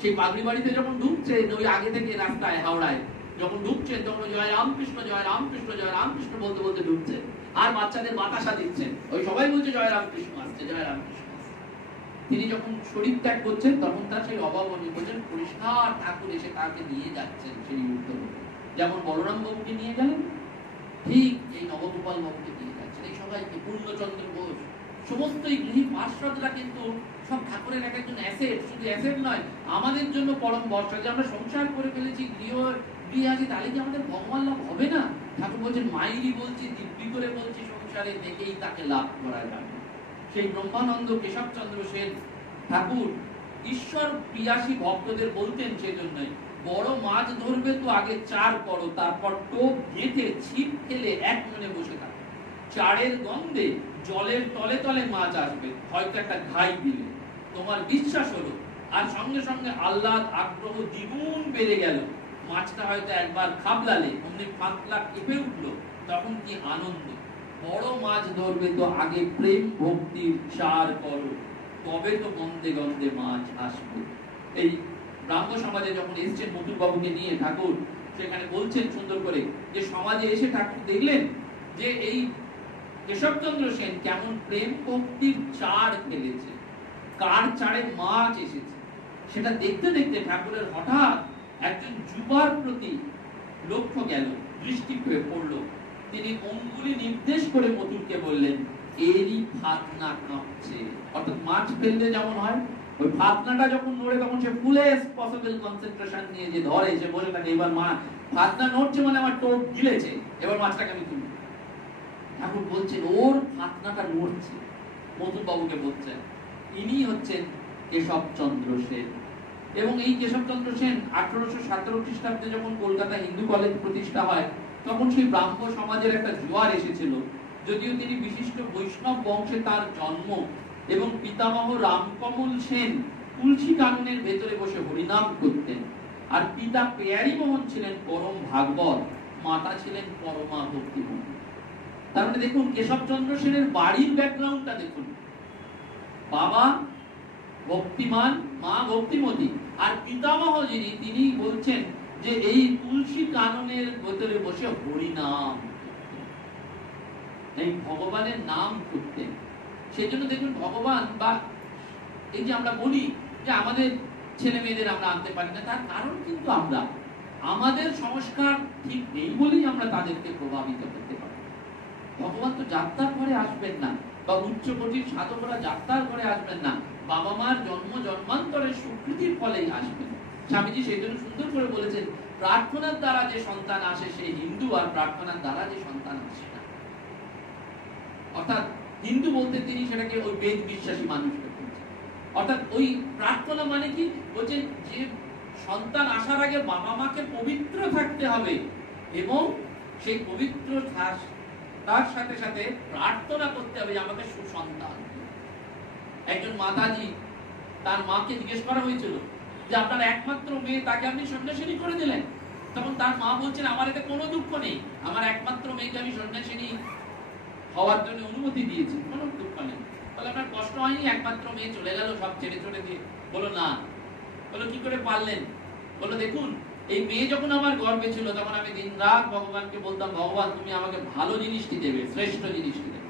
সেই পাগড়ি বাড়িতে যখন ঢুকছেন ওই আগে থেকে রাস্তায় হাওড়ায় যখন ঢুকছেন তখন জয় রামকৃষ্ণ জয় রামকৃষ্ণ জয় রামকৃষ্ণ বলতে বলতে ঢুকছেন, আর বাচ্চাদের বাতাসা দিচ্ছেন, ওই সবাই বলছে জয় রামকৃষ্ণ আসছে, জয় রামকৃষ্ণ আসছে। তিনি যখন শরীর ত্যাগ করছেন তখন তার সেই অভাবনীয় বলছেন পরিষ্কার ঠাকুর এসে তাকে নিয়ে যাচ্ছেন সেই উত্তর, যেমন বলরাম বাবুকে নিয়ে গেলেন ঠিক এই নবগোপাল বাবুকে নিয়ে যাচ্ছেন। এই সবাইকে পূর্ণচন্দ্র ঘোষ সমস্ত এই গৃহী পার্ষদরা কিন্তু সব ঠাকুরের এক একজন অ্যাসেট, শুধু অ্যাসেট নয় আমাদের জন্য পরম ভরসা। যে আমরা সংসার করে ফেলেছি, গৃহে আছি, তাহলে কি আমাদের ভগবান লাভ হবে না? ঠাকুর বলছেন মাইরি বলছি, দিব্যি করে বলছি, সংসারে দেখেই তাকে লাভ করা যাবে। সেই ব্রহ্মানন্দ কেশবচন্দ্র সেন ঠাকুর ঈশ্বর প্রিয়াসী ভক্তদের বলতেন সেজন্যই, বড় মাছ ধরবে তো আগে চার করো, তারপর টোপ গেঁথে ছিপ ফেলে এক মনে বসে থাকো। চারের গন্ধে জলের তলে তলে মাছ আসবে, হয়তো একটা ঘাই দিলে তোমার বিশ্বাস হলো, আর সঙ্গে সঙ্গে আহ্লাদ আগ্রহ দ্বিগুণ বেড়ে গেল। মাছটা হয়তো একবার খাবলালে অমনি ফাঁকলা কেঁপে উঠলো, তখন কি আনন্দ। বড় মাছ ধরবে তো আগে প্রেম ভক্তির চার করো, তবে তো গন্ধে গন্ধে মাছ আসবে। এই ব্রাহ্ম সমাজে যখন এসছেন মতুল বাবুকে নিয়ে ঠাকুর, সেখানে বলছেন সুন্দর করে যে সমাজে এসে ঠাকুর দেখলেন যে এই কেশবচন্দ্র সেন কেমন প্রেম ভক্তির চার ফেলেছে, কার চারে মাছ এসেছে। সেটা দেখতে দেখতে ঠাকুরের হঠাৎ একজন যুবার প্রতি লক্ষ্য গেল, দৃষ্টি হয়ে পড়লো। তিনি অঙ্গুলি নির্দেশ করে মতুলকে বললেন, এরই ফাতনা কাঁপছে। অর্থাৎ মাছ ফেললে যেমন হয়, ওই ফাতনাটা যখন নড়ে তখন সে ফুলেস্ট পসিবল কনসেন্ট্রেশন নিয়ে যে ধরে, সে বলে থাকে এবার মা ফাতনা নড়ছে মানে আমার টোপ গিলেছে, এবার মাছটাকে আমি তুলি। ঠাকুর বলছেন ওর ফাতনাটা নড়ছে, মতুল বাবুকে বলছেন। ইনি হচ্ছেন কেশবচন্দ্র সেন। এবং এই কেশবচন্দ্র সেন 1817 খ্রিস্টাব্দে যখন কলকাতা হিন্দু কলেজ প্রতিষ্ঠা হয় তখন সেই ব্রাহ্ম সমাজের একটা জোয়ার এসেছিল। যদিও তিনি বিশিষ্ট বৈষ্ণব বংশে তার জন্ম, এবং পিতামহ রামকমল সেন তুলসী কাননের ভেতরে বসে হরিনাম করতেন, আর পিতা পেয়ারি মোহন ছিলেন পরম ভাগবত, মাতা ছিলেন পরমা ভক্তিমতী। তার মানে দেখুন কেশবচন্দ্র সেনের বাড়ির ব্যাকগ্রাউন্ডটা দেখুন, বাবা ভক্তিমান, মা ভক্তিমতী, আর পিতামহ যিনি তিনি বলছেন যে এই তুলসী কাননের ভেতরে বসে হরিনাম, এই ভগবানের নাম করতেন। সেই জন্য দেখুন ভগবান, বা এই যে আমরা বলি যে আমাদের ছেলে মেয়েদের আমরা আনতে পারি না, তার কারণ কিন্তু আমরা আমাদের সংস্কার ঠিক নেই বলেই আমরা তাদেরকে প্রভাবিত করতে পারি। ভগবান তো যাত্রার ঘরে আসবেন না, বা উচ্চ কোটির সাধকরা যাত্রার ঘরে আসবেন না, বাবা মার জন্ম জন্মান্তরের স্বীকৃতির ফলেই আসবেন। স্বামীজি সেই জন্য সুন্দর করে বলেছেন, প্রার্থনার দ্বারা যে সন্তান আসে সে হিন্দু, আর প্রার্থনার দ্বারা যে সন্তান আসে না। অর্থাৎ হিন্দু বলতে তিনি সেটাকে ওই বেদ বিশ্বাসী মানুষকে বলছেন। অর্থাৎ ওই প্রার্থনা মানে কি বলছে, যে সন্তান আসার আগে বাবা মাকে পবিত্র থাকতে হবে, এবং সেই পবিত্র তার সাথে সাথে প্রার্থনা করতে হবে যে আমাকে সুসন্তান। একজন মাতাজি, তার মাকে জিজ্ঞেস করা হয়েছিল যে আপনার একমাত্র মেয়ে, তাকে আপনি সন্ন্যাসিনী করে দিলেন। তখন তার মা বলছেন আমার এতে কোনো দুঃখ নেই, আমার একমাত্র মেয়েকে আমি সন্ন্যাসিনী হওয়ার জন্য অনুমতি দিয়েছি, কোনো দুঃখ নেই। তাহলে আপনার কষ্ট হয়নি? একমাত্র মেয়ে চলে গেল সব ছেড়ে চড়ে দিয়ে। বলো না। বলো কি করে পারলেন? বলো দেখুন, এই মেয়ে যখন আমার গর্ভে ছিল তখন আমি দিন রাত ভগবানকে বলতাম, ভগবান তুমি আমাকে ভালো জিনিসটি দেবে, শ্রেষ্ঠ জিনিসটি দেবে,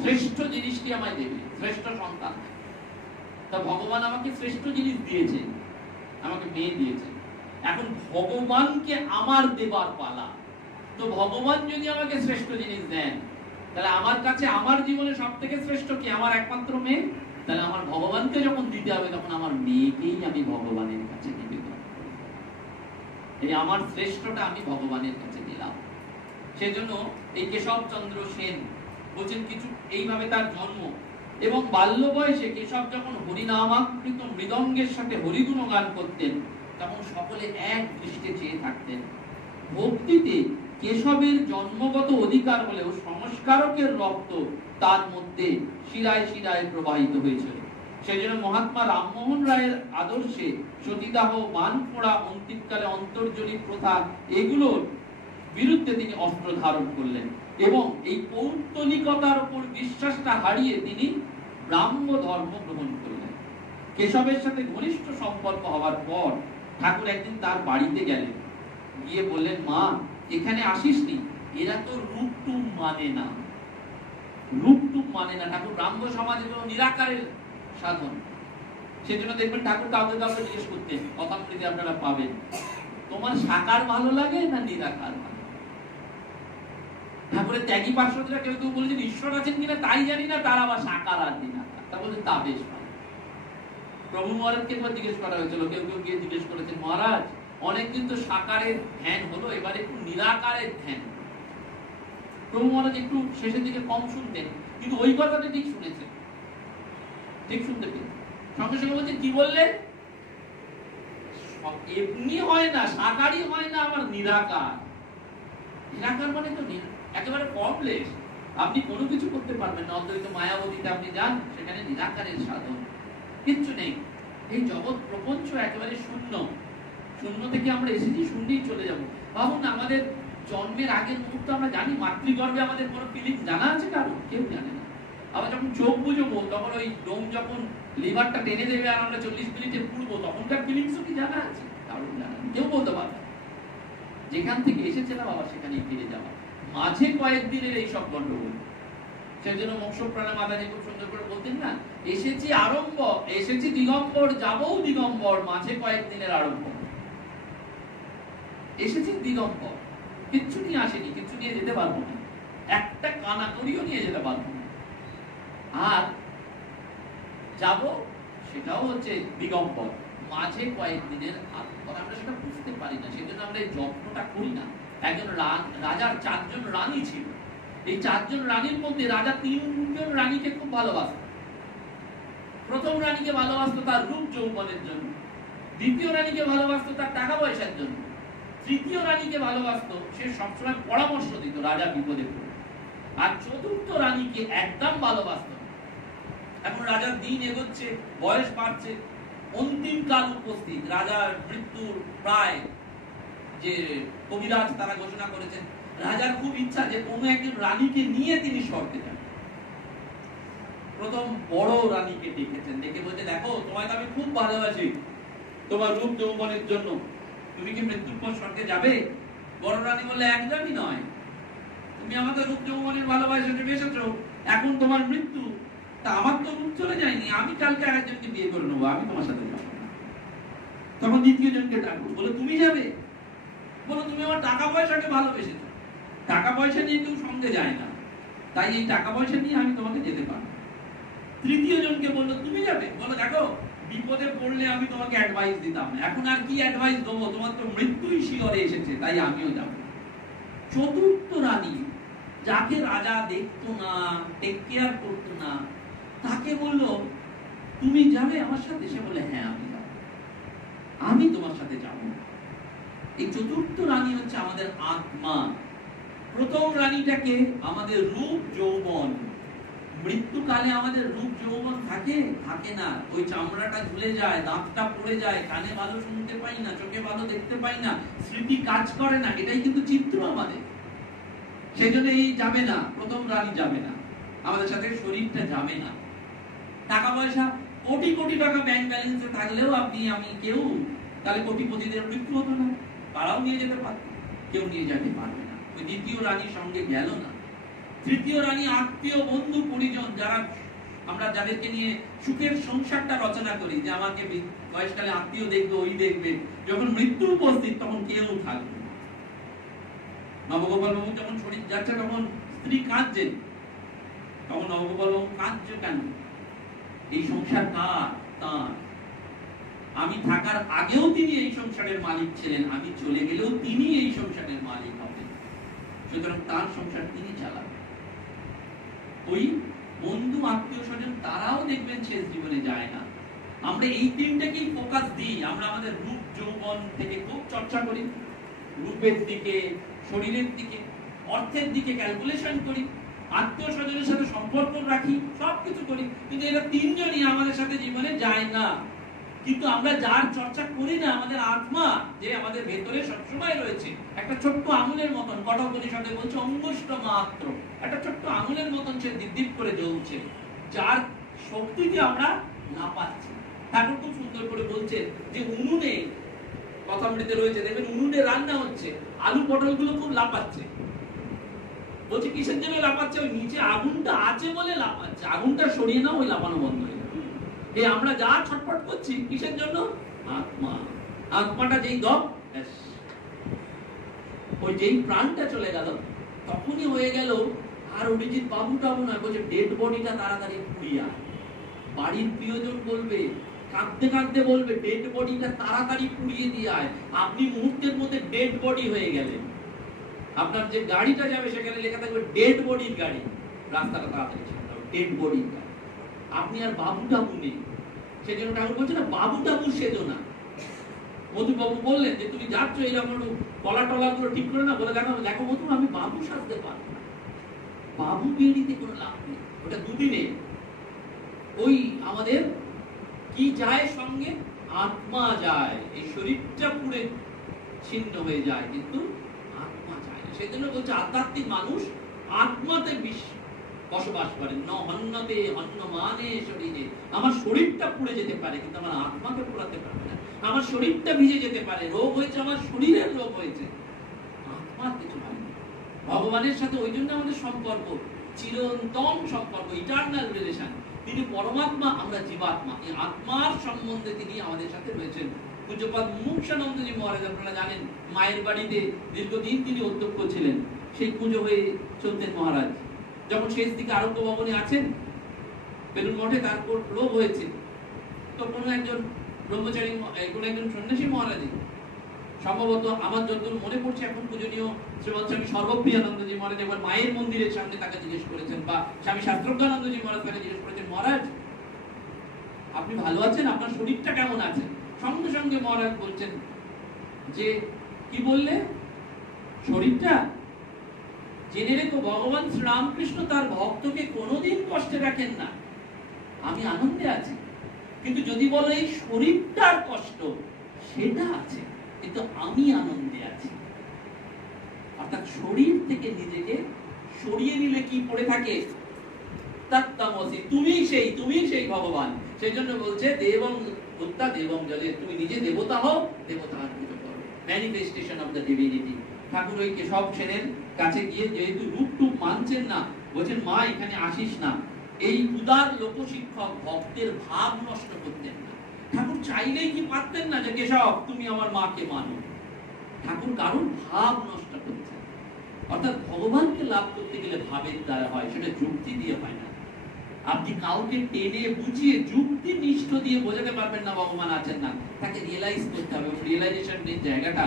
শ্রেষ্ঠ জিনিসটি আমায় দেবে, শ্রেষ্ঠ সন্তান। তা ভগবান আমাকে শ্রেষ্ঠ জিনিস দিয়েছে, আমাকে মেয়ে দিয়েছে। এখন ভগবানকে আমার দেবার পালা। তো ভগবান যদি আমাকে শ্রেষ্ঠ জিনিস দেন, তাহলে আমার কাছে আমার জীবনে সব থেকে শ্রেষ্ঠ কি? আমার একমাত্র মেয়ে। তাহলে আমার ভগবানকে যখন দিতে হবে তখন আমার মেয়েকেই আমি ভগবানের কাছে নিবেদন করব। এই আমার শ্রেষ্ঠটা আমি ভগবানের কাছে দিলাম। সেজন্য এই কেশবচন্দ্র সেন বলছেন কিছু এইভাবে তার জন্ম, এবং বাল্য বয়সে কেশব যখন হরিনামাকৃত মৃদঙ্গের সাথে হরিগুণ গান করতেন তখন সকলে এক দৃষ্টে চেয়ে থাকতেন। ভক্তিতে কেশবের জন্মগত অধিকার হলেও সংস্কারকের রক্ত তার মধ্যে শিরায় শিরায় প্রবাহিত হয়েছিল। সেই জন্য মহাত্মা রামমোহন রায়ের আদর্শে সতীদাহ, বান পোড়া, অন্তিমকালে অন্তর্জনী প্রথা এগুলোর বিরুদ্ধে তিনি অস্ত্র ধারণ করলেন এবং এই পৌত্তলিকতার উপর বিশ্বাসটা হারিয়ে তিনি ব্রাহ্ম ধর্ম গ্রহণ করলেন। কেশবের সাথে ঘনিষ্ঠ সম্পর্ক হওয়ার পর ঠাকুর একদিন তার বাড়িতে গেলেন, গিয়ে বললেন, মা এখানে আসিসনি, এরা তো রূপটুপ মানে না, রূপটুপ মানে না। ঠাকুর ব্রাহ্ম সমাজে কোনো নিরাকারের সাধন। সেজন্য দেখবেন ঠাকুর কাউকে কাউকে জিজ্ঞেস করতেন, কথামৃতে আপনারা পাবেন, তোমার সাকার ভালো লাগে না নিরাকার ভালো? ঠাকুরের ত্যাগী পার্শ্বদরা কেউ কেউ বলেছেন ঈশ্বর আছেন কিনা তাই জানি না, তারা আবার সাকার আর নিরাকার, তা বলছেন তা বেশ ভালো। প্রভু মহারাজকে একবার জিজ্ঞেস করা হয়েছিল, কেউ কেউ গিয়ে জিজ্ঞেস করেছেন, মহারাজ অনেকদিন তো সাকারের ধ্যান হলো, এবার একটু নিরাকারের ধ্যান। প্রভু মহারাজ একটু শেষের দিকে কম শুনতেন, কিন্তু ওই কথাটা ঠিক শুনেছেন, ঠিক শুনতে পেয়ে সঙ্গে সঙ্গে বলছেন, কি বললেন? এমনি হয় না, সাকারই হয় না, আমার নিরাকার। নিরাকার মানে তো একেবারে কমপ্লেক্স, আপনি কোনো কিছু করতে পারবেন না। অদ্বৈত মায়াবতীতে আপনি যান, সেখানে নিরাকারের সাধন কিচ্ছু নেই। এই জগৎ প্রপঞ্চ একেবারে শূন্য, শূন্য থেকে আমরা এসেছি, শূন্যেই চলে যাব। ভাবুন, আমাদের জন্মের আগের মুহূর্ত আমরা জানি, মাতৃগর্ভে আমাদের কোনো ফিলিংস জানা আছে কারো? কেউ জানে না। আবার যখন চোখ বুঝবো তখন ওই ডোম যখন লিভারটা টেনে দেবে আর আমরা 40 মিনিটে পুড়বো, তখনকার ফিলিংসও কি জানা আছে? কারণ জানা নেই, কেউ বলতে পারবে না। যেখান থেকে এসেছিলাম আবার সেখানে ফিরে যাওয়া, মাঝে কয়েকদিনের এইসব গন্ডগোল। সেজন্য মোক্ষ প্রাণে মাতাজি খুব সুন্দর করে বলতেন না, এসেছি আরম্ভ, এসেছি দিগম্বর, যাবও দিগম্বর, মাঝে কয়েকদিনের আরম্ভ। এসেছি দিগম্বর, কিচ্ছু নিয়ে আসেনি, কিচ্ছু নিয়ে যেতে পারবো না, একটা কানা করিও নিয়ে যেতে পারবো না। আর যাব সেটাও হচ্ছে দিগম্বর, মাঝে কয়েকদিনের আরম্ভ। আমরা সেটা বুঝতে পারি না, সেজন্য আমরা এই যত্নটা করি না। একজন রাজার 4 জন রানী ছিল, এই 4 জন রানীর মধ্যে রাজা 3 জন রানীকে খুব ভালোবাসত। প্রথম রানীকে ভালোবাসতো তার রূপ যৌবনের জন্য, দ্বিতীয় রানীকে ভালোবাসতো তার টাকা পয়সার জন্য, তৃতীয় রানীকে ভালোবাসতো সে সবসময় পরামর্শ দিত রাজা বিপদে পড়ে, আর চতুর্থ রানীকে একদম ভালোবাসতো। এখন রাজার দিন এগোচ্ছে, বয়স বাড়ছে, অন্তিম কাল উপস্থিত, রাজার মৃত্যুর প্রায় যে কবিরাজ তারা ঘোষণা করেছেন, রাজার খুব ইচ্ছা যে কোনো একজন রানীকে নিয়ে তিনি স্বর্গে যান। প্রথম বড় রানীকে ডেকেছেন, ডেকে বলছে, দেখো তোমায় তো আমি খুব ভালোবাসি, তোমার রূপ যৌবনের জন্য, তুমি কি মৃত্যুর পর স্বর্গে যাবে? বড় রানী বললে, একদমই নয়, তুমি আমাদের রূপ যৌবনের ভালোবাসা এসেছো, এখন তোমার মৃত্যু, তা আমার তো রূপ চলে যায়নি, আমি কালকে আরেকজনকে বিয়ে করে নেবো, আমি তোমার সাথে যাবো না। তখন দ্বিতীয় জনকে ডাকবো, বলে তুমি যাবে? বলো তুমি আমার টাকা পয়সাকে ভালোবেসেছো, টাকা পয়সা নিয়ে কেউ সঙ্গে যায় না, তাই এই টাকা পয়সা নিয়ে আমি তোমাকে যেতে পারবো। তৃতীয় জনকে বললো, তুমি যাবে? বলো দেখো বিপদে পড়লে আমি তোমাকে অ্যাডভাইস দিতাম, এখন আর কি অ্যাডভাইস দেবো, তোমার তো মৃত্যুই শিয়রে এসেছে, তাই আমিও যাব। চতুর্থ রানী, যাকে রাজা দেখতো না, টেক কেয়ার করতো না, তাকে বললো, তুমি যাবে আমার সাথে? সে বলে, হ্যাঁ আমি যাব, আমি তোমার সাথে যাব। এই চতুর্থ রানী হচ্ছে আমাদের আত্মা। প্রথম রানীটাকে আমাদের রূপ যৌবন, মৃত্যুকালে আমাদের রূপ যৌবন থাকে থাকে না, ওই চামড়াটা ঝুলে যায়, দাঁতটা পড়ে যায়, কানে ভালো শুনতে পাই না, চোখে ভালো দেখতে পাই না, স্মৃতি কাজ করে না, এটাই কিন্তু চিত্র আমাদের। সেই জন্য এই যাবে না, প্রথম রানী যাবে না, আমাদের সাথে শরীরটা যাবে না। টাকা পয়সা কোটি কোটি টাকা ব্যাংক ব্যালেন্সে থাকলেও আপনি আমি কেউ, তাহলে কোটিপতিদের মৃত্যু হতো না, তারাও নিয়ে যেতে পারত, কেউ নিয়ে যেতে পারবে না। ওই দ্বিতীয় রানীর সঙ্গে গেল না। তৃতীয় রানী আত্মীয় বন্ধু পরিজন, যারা আমরা যাদেরকে নিয়ে সুখের সংসারটা রচনা করি, যে আমাকে বয়সকালে আত্মীয় দেখবে, ওই দেখবে, যখন মৃত্যু উপস্থিত তখন কেউ থাকবে না। নবগোপাল বাবু যখন শরীর যাচ্ছে তখন স্ত্রী কাঁদছেন, তখন নবগোপাল বাবু কাঁদছে কেন? এই সংসার কার? তার। আমি থাকার আগেও তিনি এই সংসারের মালিক ছিলেন, আমি চলে গেলেও তিনি এই সংসারের মালিক হবেন। সুতরাং তার সংসার তিনি চালাবেন। ওই বন্ধু আত্মীয় স্বজন তারাও দেখবেন শেষ জীবনে যায় না। আমরা এই তিনটাকেই ফোকাস দিই। আমরা আমাদের রূপ যৌবন থেকে খুব চর্চা করি, রূপের দিকে, শরীরের দিকে, অর্থের দিকে ক্যালকুলেশন করি, আত্মীয় স্বজনের সাথে সম্পর্ক রাখি, সবকিছু করি, কিন্তু এরা তিনজনই আমাদের সাথে জীবনে যায় না। কিন্তু আমরা যার চর্চা করি না, আমাদের আত্মা যে আমাদের ভেতরে সবসময় রয়েছে, একটা ছোট্ট আঙুলের মতন, কঠোপনিষদে বলছে অঙ্গুষ্ঠ মাত্র, একটা ছোট্ট আঙুলের মতন সে দিব্যিপ করে জ্বলছে, যার শক্তিকে আমরা না পাচ্ছি। ঠাকুর খুব সুন্দর করে বলছেন যে উনুনে, কথামৃতে রয়েছে, দেখবেন উনুনে রান্না হচ্ছে, আলু পটল গুলো খুব লাফাচ্ছে। বলছে কিসের জন্য লাফাচ্ছে? ওই নিচে আগুনটা আছে বলে লাফাচ্ছে, আগুনটা সরিয়ে নাও, ওই লাফানো বন্ধ হয়ে যাবে। এই আমরা যা ছটফট করছি কিসের জন্য? আত্মা। আত্মাটা যেই দম, ওই যেই প্রাণটা চলে গেল, তখনই হয়ে গেল আর অভিজিৎ বাবু টাবু নয়, বলছে ডেড বডিটা তাড়াতাড়ি পুড়িয়ে আয়। বাড়ির প্রিয়জন বলবে, কাঁদতে কাঁদতে বলবে, ডেড বডিটা তাড়াতাড়ি পুড়িয়ে দিয়ে আয়। আপনি মুহূর্তের মধ্যে ডেড বডি হয়ে গেলেন। আপনার যে গাড়িটা যাবে সেখানে লেখা থাকবে ডেড বডির গাড়ি, রাস্তাটা তাড়াতাড়ি ছেড়ে দাও, ডেড বডির গাড়ি। আপনি আর বাবু টাবু নেই। সেজন্য ঠাকুর বলছে না, বাবু টাবু সেজো না। মধুবাবু বললেন যে তুমি যাচ্ছ এইরকম কলা টলা গুলো ঠিক করে না, বলে দেখো দেখো মধু, আমি বাবু সাজতে পারবো না। বাবু বিয়েতে কোনো লাভ নেই, ওটা দুদিনে। ওই আমাদের কি যায় সঙ্গে? আত্মা যায়। এই শরীরটা পুরে ছিন্ন হয়ে যায়, কিন্তু আত্মা যায় না। সেই জন্য বলছে আধ্যাত্মিক মানুষ আত্মাতে বসবাস করে। ন হন্যতে হন্যমানে শরীরে। আমার শরীরটা পুড়ে যেতে পারে, কিন্তু আমার আত্মাকে পোড়াতে পারবে না। আমার শরীরটা ভিজে যেতে পারে, রোগ হয়েছে, আমার শরীরের রোগ হয়েছে, আত্মার কিছু হয়নি। ভগবানের সাথে ওই জন্য আমাদের সম্পর্ক চিরন্তন সম্পর্ক, ইটারনাল রিলেশন। তিনি পরমাত্মা, আমরা জীবাত্মা। এই আত্মার সম্বন্ধে তিনি আমাদের সাথে রয়েছেন। পূজ্যপাদ মুমুক্ষানন্দজি মহারাজ, আপনারা জানেন, মায়ের বাড়িতে দীর্ঘদিন তিনি অধ্যক্ষ ছিলেন। সেই পুজো হয়ে চলতেন মহারাজ। যখন শেষ দিকে আরোগ্য ভবনে আছেন, বেলুন মঠে তার রোগ হয়েছে, তো কোনো একজন ব্রহ্মচারী, কোনো একজন সন্ন্যাসী মহারাজ, সম্ভবত আমার যতদূর মনে পড়ছে এখন পূজনীয় শ্রীমৎ স্বামী সর্বপ্রিয়ানন্দজি মহারাজ একবার মায়ের মন্দিরের সামনে তাকে জিজ্ঞেস করেছেন, বা স্বামী শাস্ত্রজ্ঞানন্দজি মহারাজ তাকে জিজ্ঞেস করেছেন, মহারাজ আপনি ভালো আছেন, আপনার শরীরটা কেমন আছে? সঙ্গে সঙ্গে মহারাজ বলছেন যে কি বললে? শরীরটা? জেনে রেখো, ভগবান শ্রীরামকৃষ্ণ তার ভক্তকে কোনোদিন কষ্টে রাখেন না। আমি আনন্দে আছি, কিন্তু যদি বলো এই শরীরটার কষ্ট, সেটা আছে, কিন্তু আমি আনন্দে আছি। অর্থাৎ শরীর থেকে নিজেকে সরিয়ে নিলে কি পড়ে থাকে? তত্ত্বমসি, তুমি সেই ভগবান। সেই জন্য বলছে দেবং উত্তা দেবং জলে, তুমি নিজে দেবতা হও, দেবতার পুজো করো, ম্যানিফেস্টেশন অফ দ্য ডিভিনিটি। ঠাকুর ওই কেশব সেনের কাছে গিয়ে যেহেতু রূপ টুপ মানছেন না, বলছেন মা এখানে আসিস না। এই উদার লোকশিক্ষক ভক্তের ভাব নষ্ট করতেন না। ঠাকুর চাইলেই কি পারতেন না যে কেশব তুমি আমার মাকে মানো? ঠাকুর কারণ ভাব নষ্ট করছেন। অর্থাৎ ভগবানকে লাভ করতে গেলে ভাবের দ্বারা হয়, সেটা যুক্তি দিয়ে হয় না। আপনি কাউকে টেনে বুঝিয়ে যুক্তি নিষ্ঠ দিয়ে বোঝাতে পারবেন না ভগবান আছেন না। তাকে রিয়েলাইজ করতে হবে, রিয়েলাইজেশনের জায়গাটা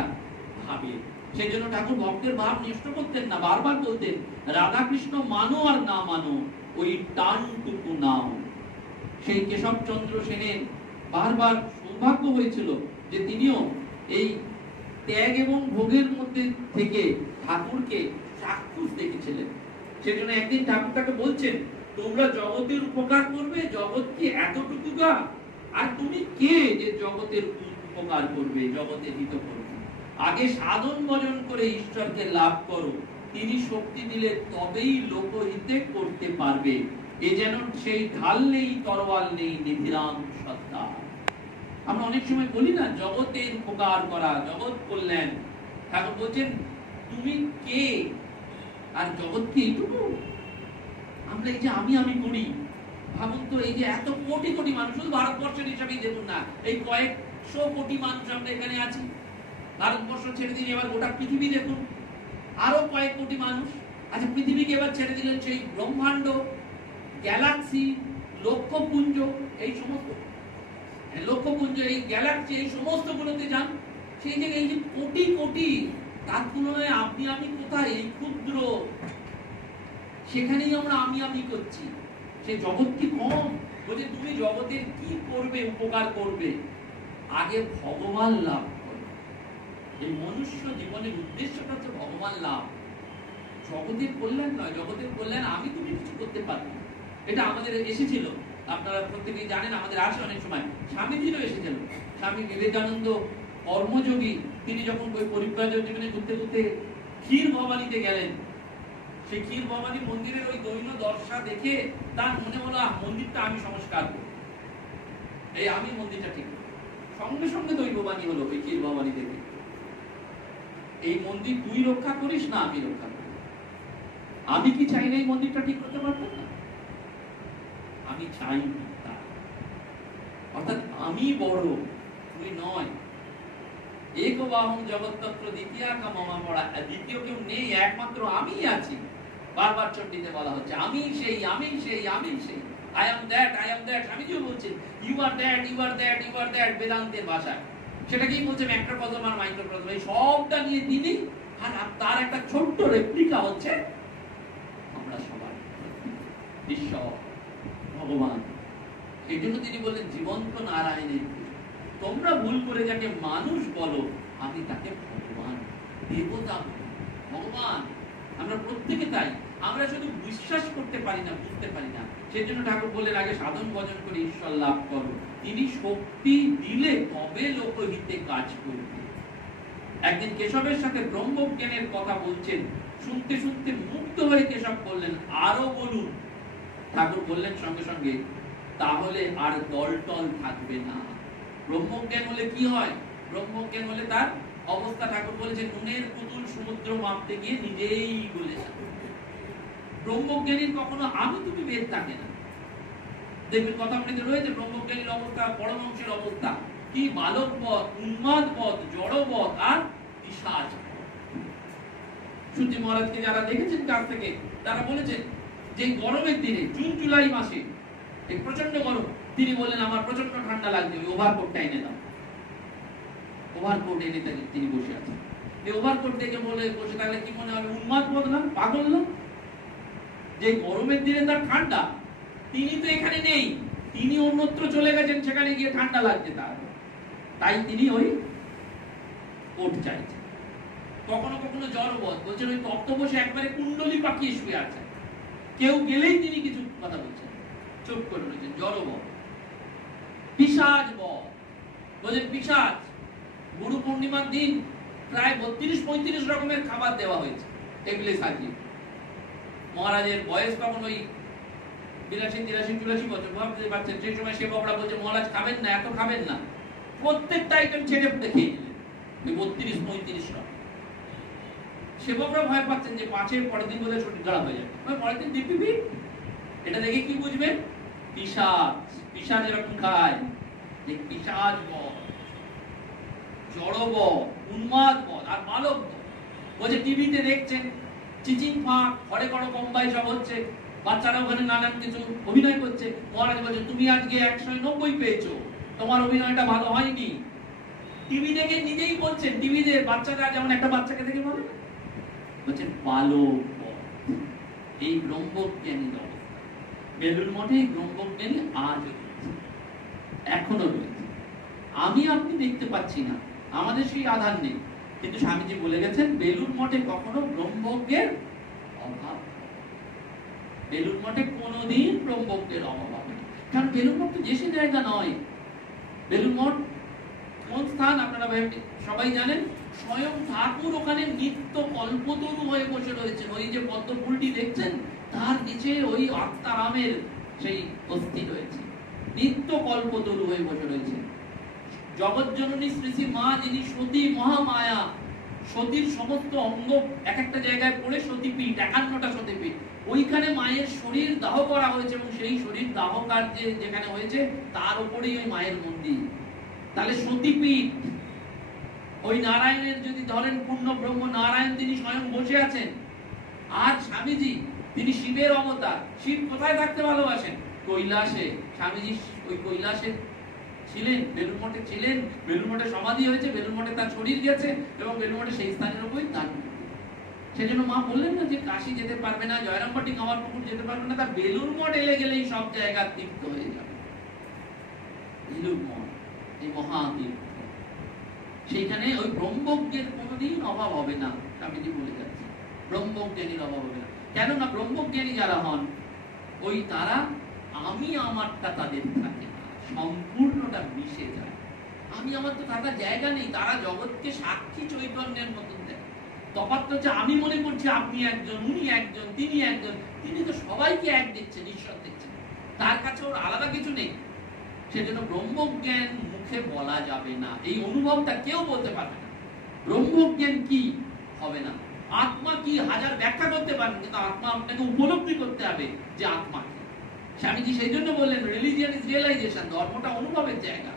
ভাবে। সেই জন্য ঠাকুর ভক্তের ভাব নষ্ট করতেন না, বারবার বলতেন রাধাকৃষ্ণ মানো আর না মানো, ওই টানটুকু নাও। সেই কেশবচন্দ্র সেনের বারবার সৌভাগ্য হয়েছিল যে তিনিও এই ত্যাগ এবং ভোগের মধ্যে থেকে ঠাকুরকে চাক্ষুষ দেখেছিলেন। সেজন্য একদিন ঠাকুর তাকে বলছেন, তোমরা জগতের উপকার করবে, জগৎ কি এতটুকু গা? আর তুমি কে যে জগতের উপকার করবে, জগতের হিত করবে? আগে সাধন ভজন করে ঈশ্বরকে লাভ করো, তিনি শক্তি দিলে তবেই লোকহিতে করতে পারবে। এ যেন সেই ঢাল নেই, তরোয়াল নেই, নিধিরাম সত্তা। আমরা অনেক সময় বলি না জগতের উপকার করা, জগৎ কল্যাণ। ঠাকুর বলছেন তুমি কে আর জগৎ কি এইটুকু? আমরা এই যে আমি করি, ভাবুন তো, এই যে এত কোটি কোটি মানুষ, শুধু ভারতবর্ষের হিসাবেই দেখুন না, এই কয়েকশো কোটি মানুষ আমরা এখানে আছি। ভারতবর্ষ ছেড়ে দিন, এবার গোটা পৃথিবী দেখুন, আরো কয়েক কোটি মানুষ। আচ্ছা, পৃথিবীকে এবার ছেড়ে দিলেন, সেই ব্রহ্মাণ্ড, গ্যালাক্সি, লক্ষ্যপুঞ্জ, এই সমস্ত লক্ষ্যপুঞ্জ, এই গ্যালাক্সি, এই সমস্ত গুলোতে যান, সেই জায়গায় এই যে কোটি কোটি, তার তুলনায় আপনি আমি কোথায়? এই ক্ষুদ্র, সেখানেই আমরা আমি আমি করছি। সে জগৎ কি কম? বলছে তুমি জগতের কি করবে, উপকার করবে, আগে ভগবান লাভ করো। এই মনুষ্য জীবনের উদ্দেশ্যটা হচ্ছে ভগবান লাভ, জগতের কল্যাণ নয়। জগতের কল্যাণ আমি তুমি কিছু করতে পারবো, এটা আমাদের এসেছিল, আপনারা প্রত্যেকেই জানেন, আমাদের আসে অনেক সময়। স্বামীজিরও এসেছিল, স্বামী বিবেকানন্দ কর্মযোগী, তিনি যখন ওই পরিব্রাজক জীবনে ঘুরতে ঘুরতে ক্ষীর ভবানীতে গেলেন, সেই ক্ষীর ভবানী মন্দিরের ওই দৈন্য দর্শা দেখে তার মনে হলো মন্দিরটা আমি সংস্কার করব, এই আমি মন্দিরটা ঠিক করব। সঙ্গে সঙ্গে দৈববাণী হলো ওই ক্ষীর ভবানী দেখে, এই মন্দির তুই রক্ষা করিস না আমি রক্ষা করি। আমি কি চাই না এই মন্দিরটা ঠিক করতে পারতাম না? আমি চাই না, অর্থাৎ আমি বড়, তুই নয়। এক বাহম জগৎতত্ত্ব দ্বিতীয়া কা মামা পড়া, দ্বিতীয় কেউ নেই, একমাত্র আমি আছি। বারবার চণ্ডীতে বলা হচ্ছে আমি সেই, আমি সেই, আমি সেই, I am that, I am that. স্বামীজিও বলছেন you are that, you are that, you are that, বেদান্তের ভাষায় সেটাকেই বলছে ম্যাক্রোকজম আর মাইক্রোকজম, এই সবটা নিয়ে তিনি, আর তার একটা ছোট্ট রেপ্লিকা হচ্ছে আমরা সবাই, ঈশ্বর, ভগবান। এই জন্য তিনি বললেন জীবন্ত নারায়ণের, তোমরা ভুল করে যাকে মানুষ বলো, আমি তাকে ভগবান, দেবতা, ভগবান। আমরা প্রত্যেকে তাই, আমরা শুধু বিশ্বাস করতে পারি না, বুঝতে পারি না। সেই জন্য ঠাকুর বললেন আগে সাধন ভজন করে ঈশ্বর লাভ করো, তিনি শক্তি দিলে তবে লোকহিতে কাজ করবে। একদিন কেশবের সাথে ব্রহ্মজ্ঞানের কথা বলছেন, শুনতে শুনতে মুগ্ধ হয়ে কেশব বললেন আরো বলুন। ঠাকুর বললেন সঙ্গে সঙ্গে তাহলে আর দলটল থাকবে না। ব্রহ্মজ্ঞান হলে কি হয়? ব্রহ্মজ্ঞান হলে তার অবস্থা, ঠাকুর বলেছেন নুনের পুতুল সমুদ্র মাপতে গিয়ে নিজেই গলে যাবে। ব্রহ্মজ্ঞানীর কখনো আমি তুমি ভেদ থাকে না। দেখবেন কথা মনে রয়েছে ব্রহ্মজ্ঞানীর অবস্থা, পরমাংশের অবস্থা কি? বালক পথ, উন্মাদ পথ, জড় পথ আর পিশাচ। সূর্য মহারাজকে যারা দেখেছেন কাছ থেকে, তারা বলেছেন যে গরমের দিনে, জুন জুলাই মাসে প্রচন্ড গরম, তিনি বললেন আমার প্রচন্ড ঠান্ডা লাগছে, ওই ওভারকোটটা এনে দাও। ওভারকোট এনে তিনি বসে আছেন। এই ওভারকোট দেখে বলে বসে থাকলে কি মনে হবে? উন্মাদ পথ না, পাগল না? যে গরমের দিনে তার ঠান্ডা, তিনি তো এখানে নেই, তিনি অন্যত্র চলে গেছেন, সেখানে গিয়ে ঠান্ডা লাগছে তার, তাই তিনি ওই কোট চাইছেন। কখনো কখনো জড়বৎ, বলছেন ওই তপ্ত বসে একবারে কুণ্ডলি পাকিয়ে শুয়ে আছে, কেউ গেলেই তিনি কিছু কথা বলছেন, চুপ করে রয়েছেন, জড়বৎ। পিশাচ বধ, বলছেন পিশাচ। গুরু পূর্ণিমার দিন প্রায় 32-35 রকমের খাবার দেওয়া হয়েছে টেবিলে সাজিয়ে। মহারাজের বয়স তখন ওই 82-83-84 বছর, ভাবতে পারছেন। সেই সময় সেবকরা বলছে মহারাজ খাবেন না, এত খাবেন না, প্রত্যেকটা আইটেম ছেড়ে খেয়ে নিলেন ওই 32-35 রকম। সেবকরা ভয় পাচ্ছেন যে পাঁচের পরের দিন বোধহয় শরীর খারাপ হয়ে যাবে, পরের দিন দিব্যি। এটা দেখে কি বুঝবেন? পিশাচ, পিশাচ এরকম খায়। যে পিশাচ বধ, জড় বধ, উন্মাদ বধ আর বালক বধ। বলছে টিভিতে দেখছেন চিচিং ফাঁক, ঘরে ঘরে বোম্বাই সব হচ্ছে, বাচ্চারা ওখানে নানান কিছু অভিনয় করছে। মহারাজ বলছে তুমি আজকে 190 পেয়েছো, তোমার অভিনয়টা ভালো হয়নি। টিভি দেখে নিজেই বলছেন, টিভিতে বাচ্চারা যেমন একটা বাচ্চাকে দেখে বলে না, বলছেন বালক বধ। এই ব্রহ্মজ্ঞানীর অবস্থা বেলুড় মঠে, এই ব্রহ্মজ্ঞানী আজ এখনো রয়েছে। আমি আপনি দেখতে পাচ্ছি না, আমাদের সেই আধার নেই, কিন্তু স্বামীজি বলে গেছেন বেলুড় মঠে কখনো ব্রহ্মজ্ঞের অভাব, বেলুড় মঠে কোনোদিন ব্রহ্মজ্ঞের অভাব হবে না। কারণ বেলুড় মঠ তো যে সে জায়গা নয়। বেলুড় মঠ কোন স্থান আপনারা সবাই জানেন, স্বয়ং ঠাকুর ওখানে নিত্য কল্পতরু হয়ে বসে রয়েছেন। ওই যে পদ্ম ফুলটি দেখছেন, তার নিচে ওই আত্মারামের সেই অস্থি রয়েছে, নিত্য কল্পতরু হয়ে বসে রয়েছে। জগৎজননী শ্রী শ্রী মা, যিনি সতী মহামায়া, সতীর সমস্ত অঙ্গ এক একটা জায়গায় পড়ে সতীপীঠ, 51টা সতীপীঠ, ওইখানে মায়ের শরীর দাহ করা হয়েছে, এবং সেই শরীর দাহ কার্যে যেখানে হয়েছে তার উপরেই ওই মায়ের মন্দির। তাহলে সতীপীঠ, ওই নারায়ণের যদি ধরেন পূর্ণ ব্রহ্ম নারায়ণ, তিনি স্বয়ং বসে আছেন। আর স্বামীজি তিনি শিবের অবতার। শিব কোথায় থাকতে ভালোবাসেন? কৈলাসে স্বামীজি ওই কৈলাসে ছিলেন, বেলুড় মঠে ছিলেন, বেলুড় মঠে সমাধি হয়েছে, বেলুড় মঠে তার শরীর গেছে এবং বেলুড় মঠে সেই স্থানের উপরই তার। সেজন্য মা বললেন না যে কাশী যেতে পারবে না, জয়রামবাটি কামারপুকুর যেতে পারবে না, তা বেলুড় মঠ এলে গেলেই সব জায়গা তীর্থ হয়ে যাবে। বেলুড় মঠ এই মহাতীর্থ, সেইখানে ওই ব্রহ্মজ্ঞের কোনোদিন অভাব হবে না। স্বামীজি বলে যাচ্ছে ব্রহ্মজ্ঞানীর অভাব হবে না। কেননা ব্রহ্মজ্ঞানী যারা হন ওই তারা আমি আমারটা তাদের থাকে না, সম্পূর্ণটা মিশে যায়। আমি আমার তো থাকার জায়গা নেই, তারা জগৎকে সাক্ষী চৈতন্যের মতন দেয়। তফাৎ হচ্ছে আমি মনে করছি আপনি একজন, উনি একজন, তিনি একজন, তিনি তো সবাইকে এক দিচ্ছেন, ঈশ্বর দিচ্ছেন, তার কাছে ওর আলাদা কিছু নেই। সেজন্য ব্রহ্মজ্ঞান মুখে বলা যাবে না, এই অনুভবটা কেউ বলতে পারবে না। ব্রহ্মজ্ঞান কি হবে না, আত্মা কি হাজার ব্যাখ্যা করতে পারেন, কিন্তু আত্মা আপনাকে উপলব্ধি করতে হবে যে আত্মা কি। স্বামীজি সেই জন্য বললেন রিলিজিয়ান ইজ রিয়েলাইজেশন, ধর্মটা অনুভবের জায়গা।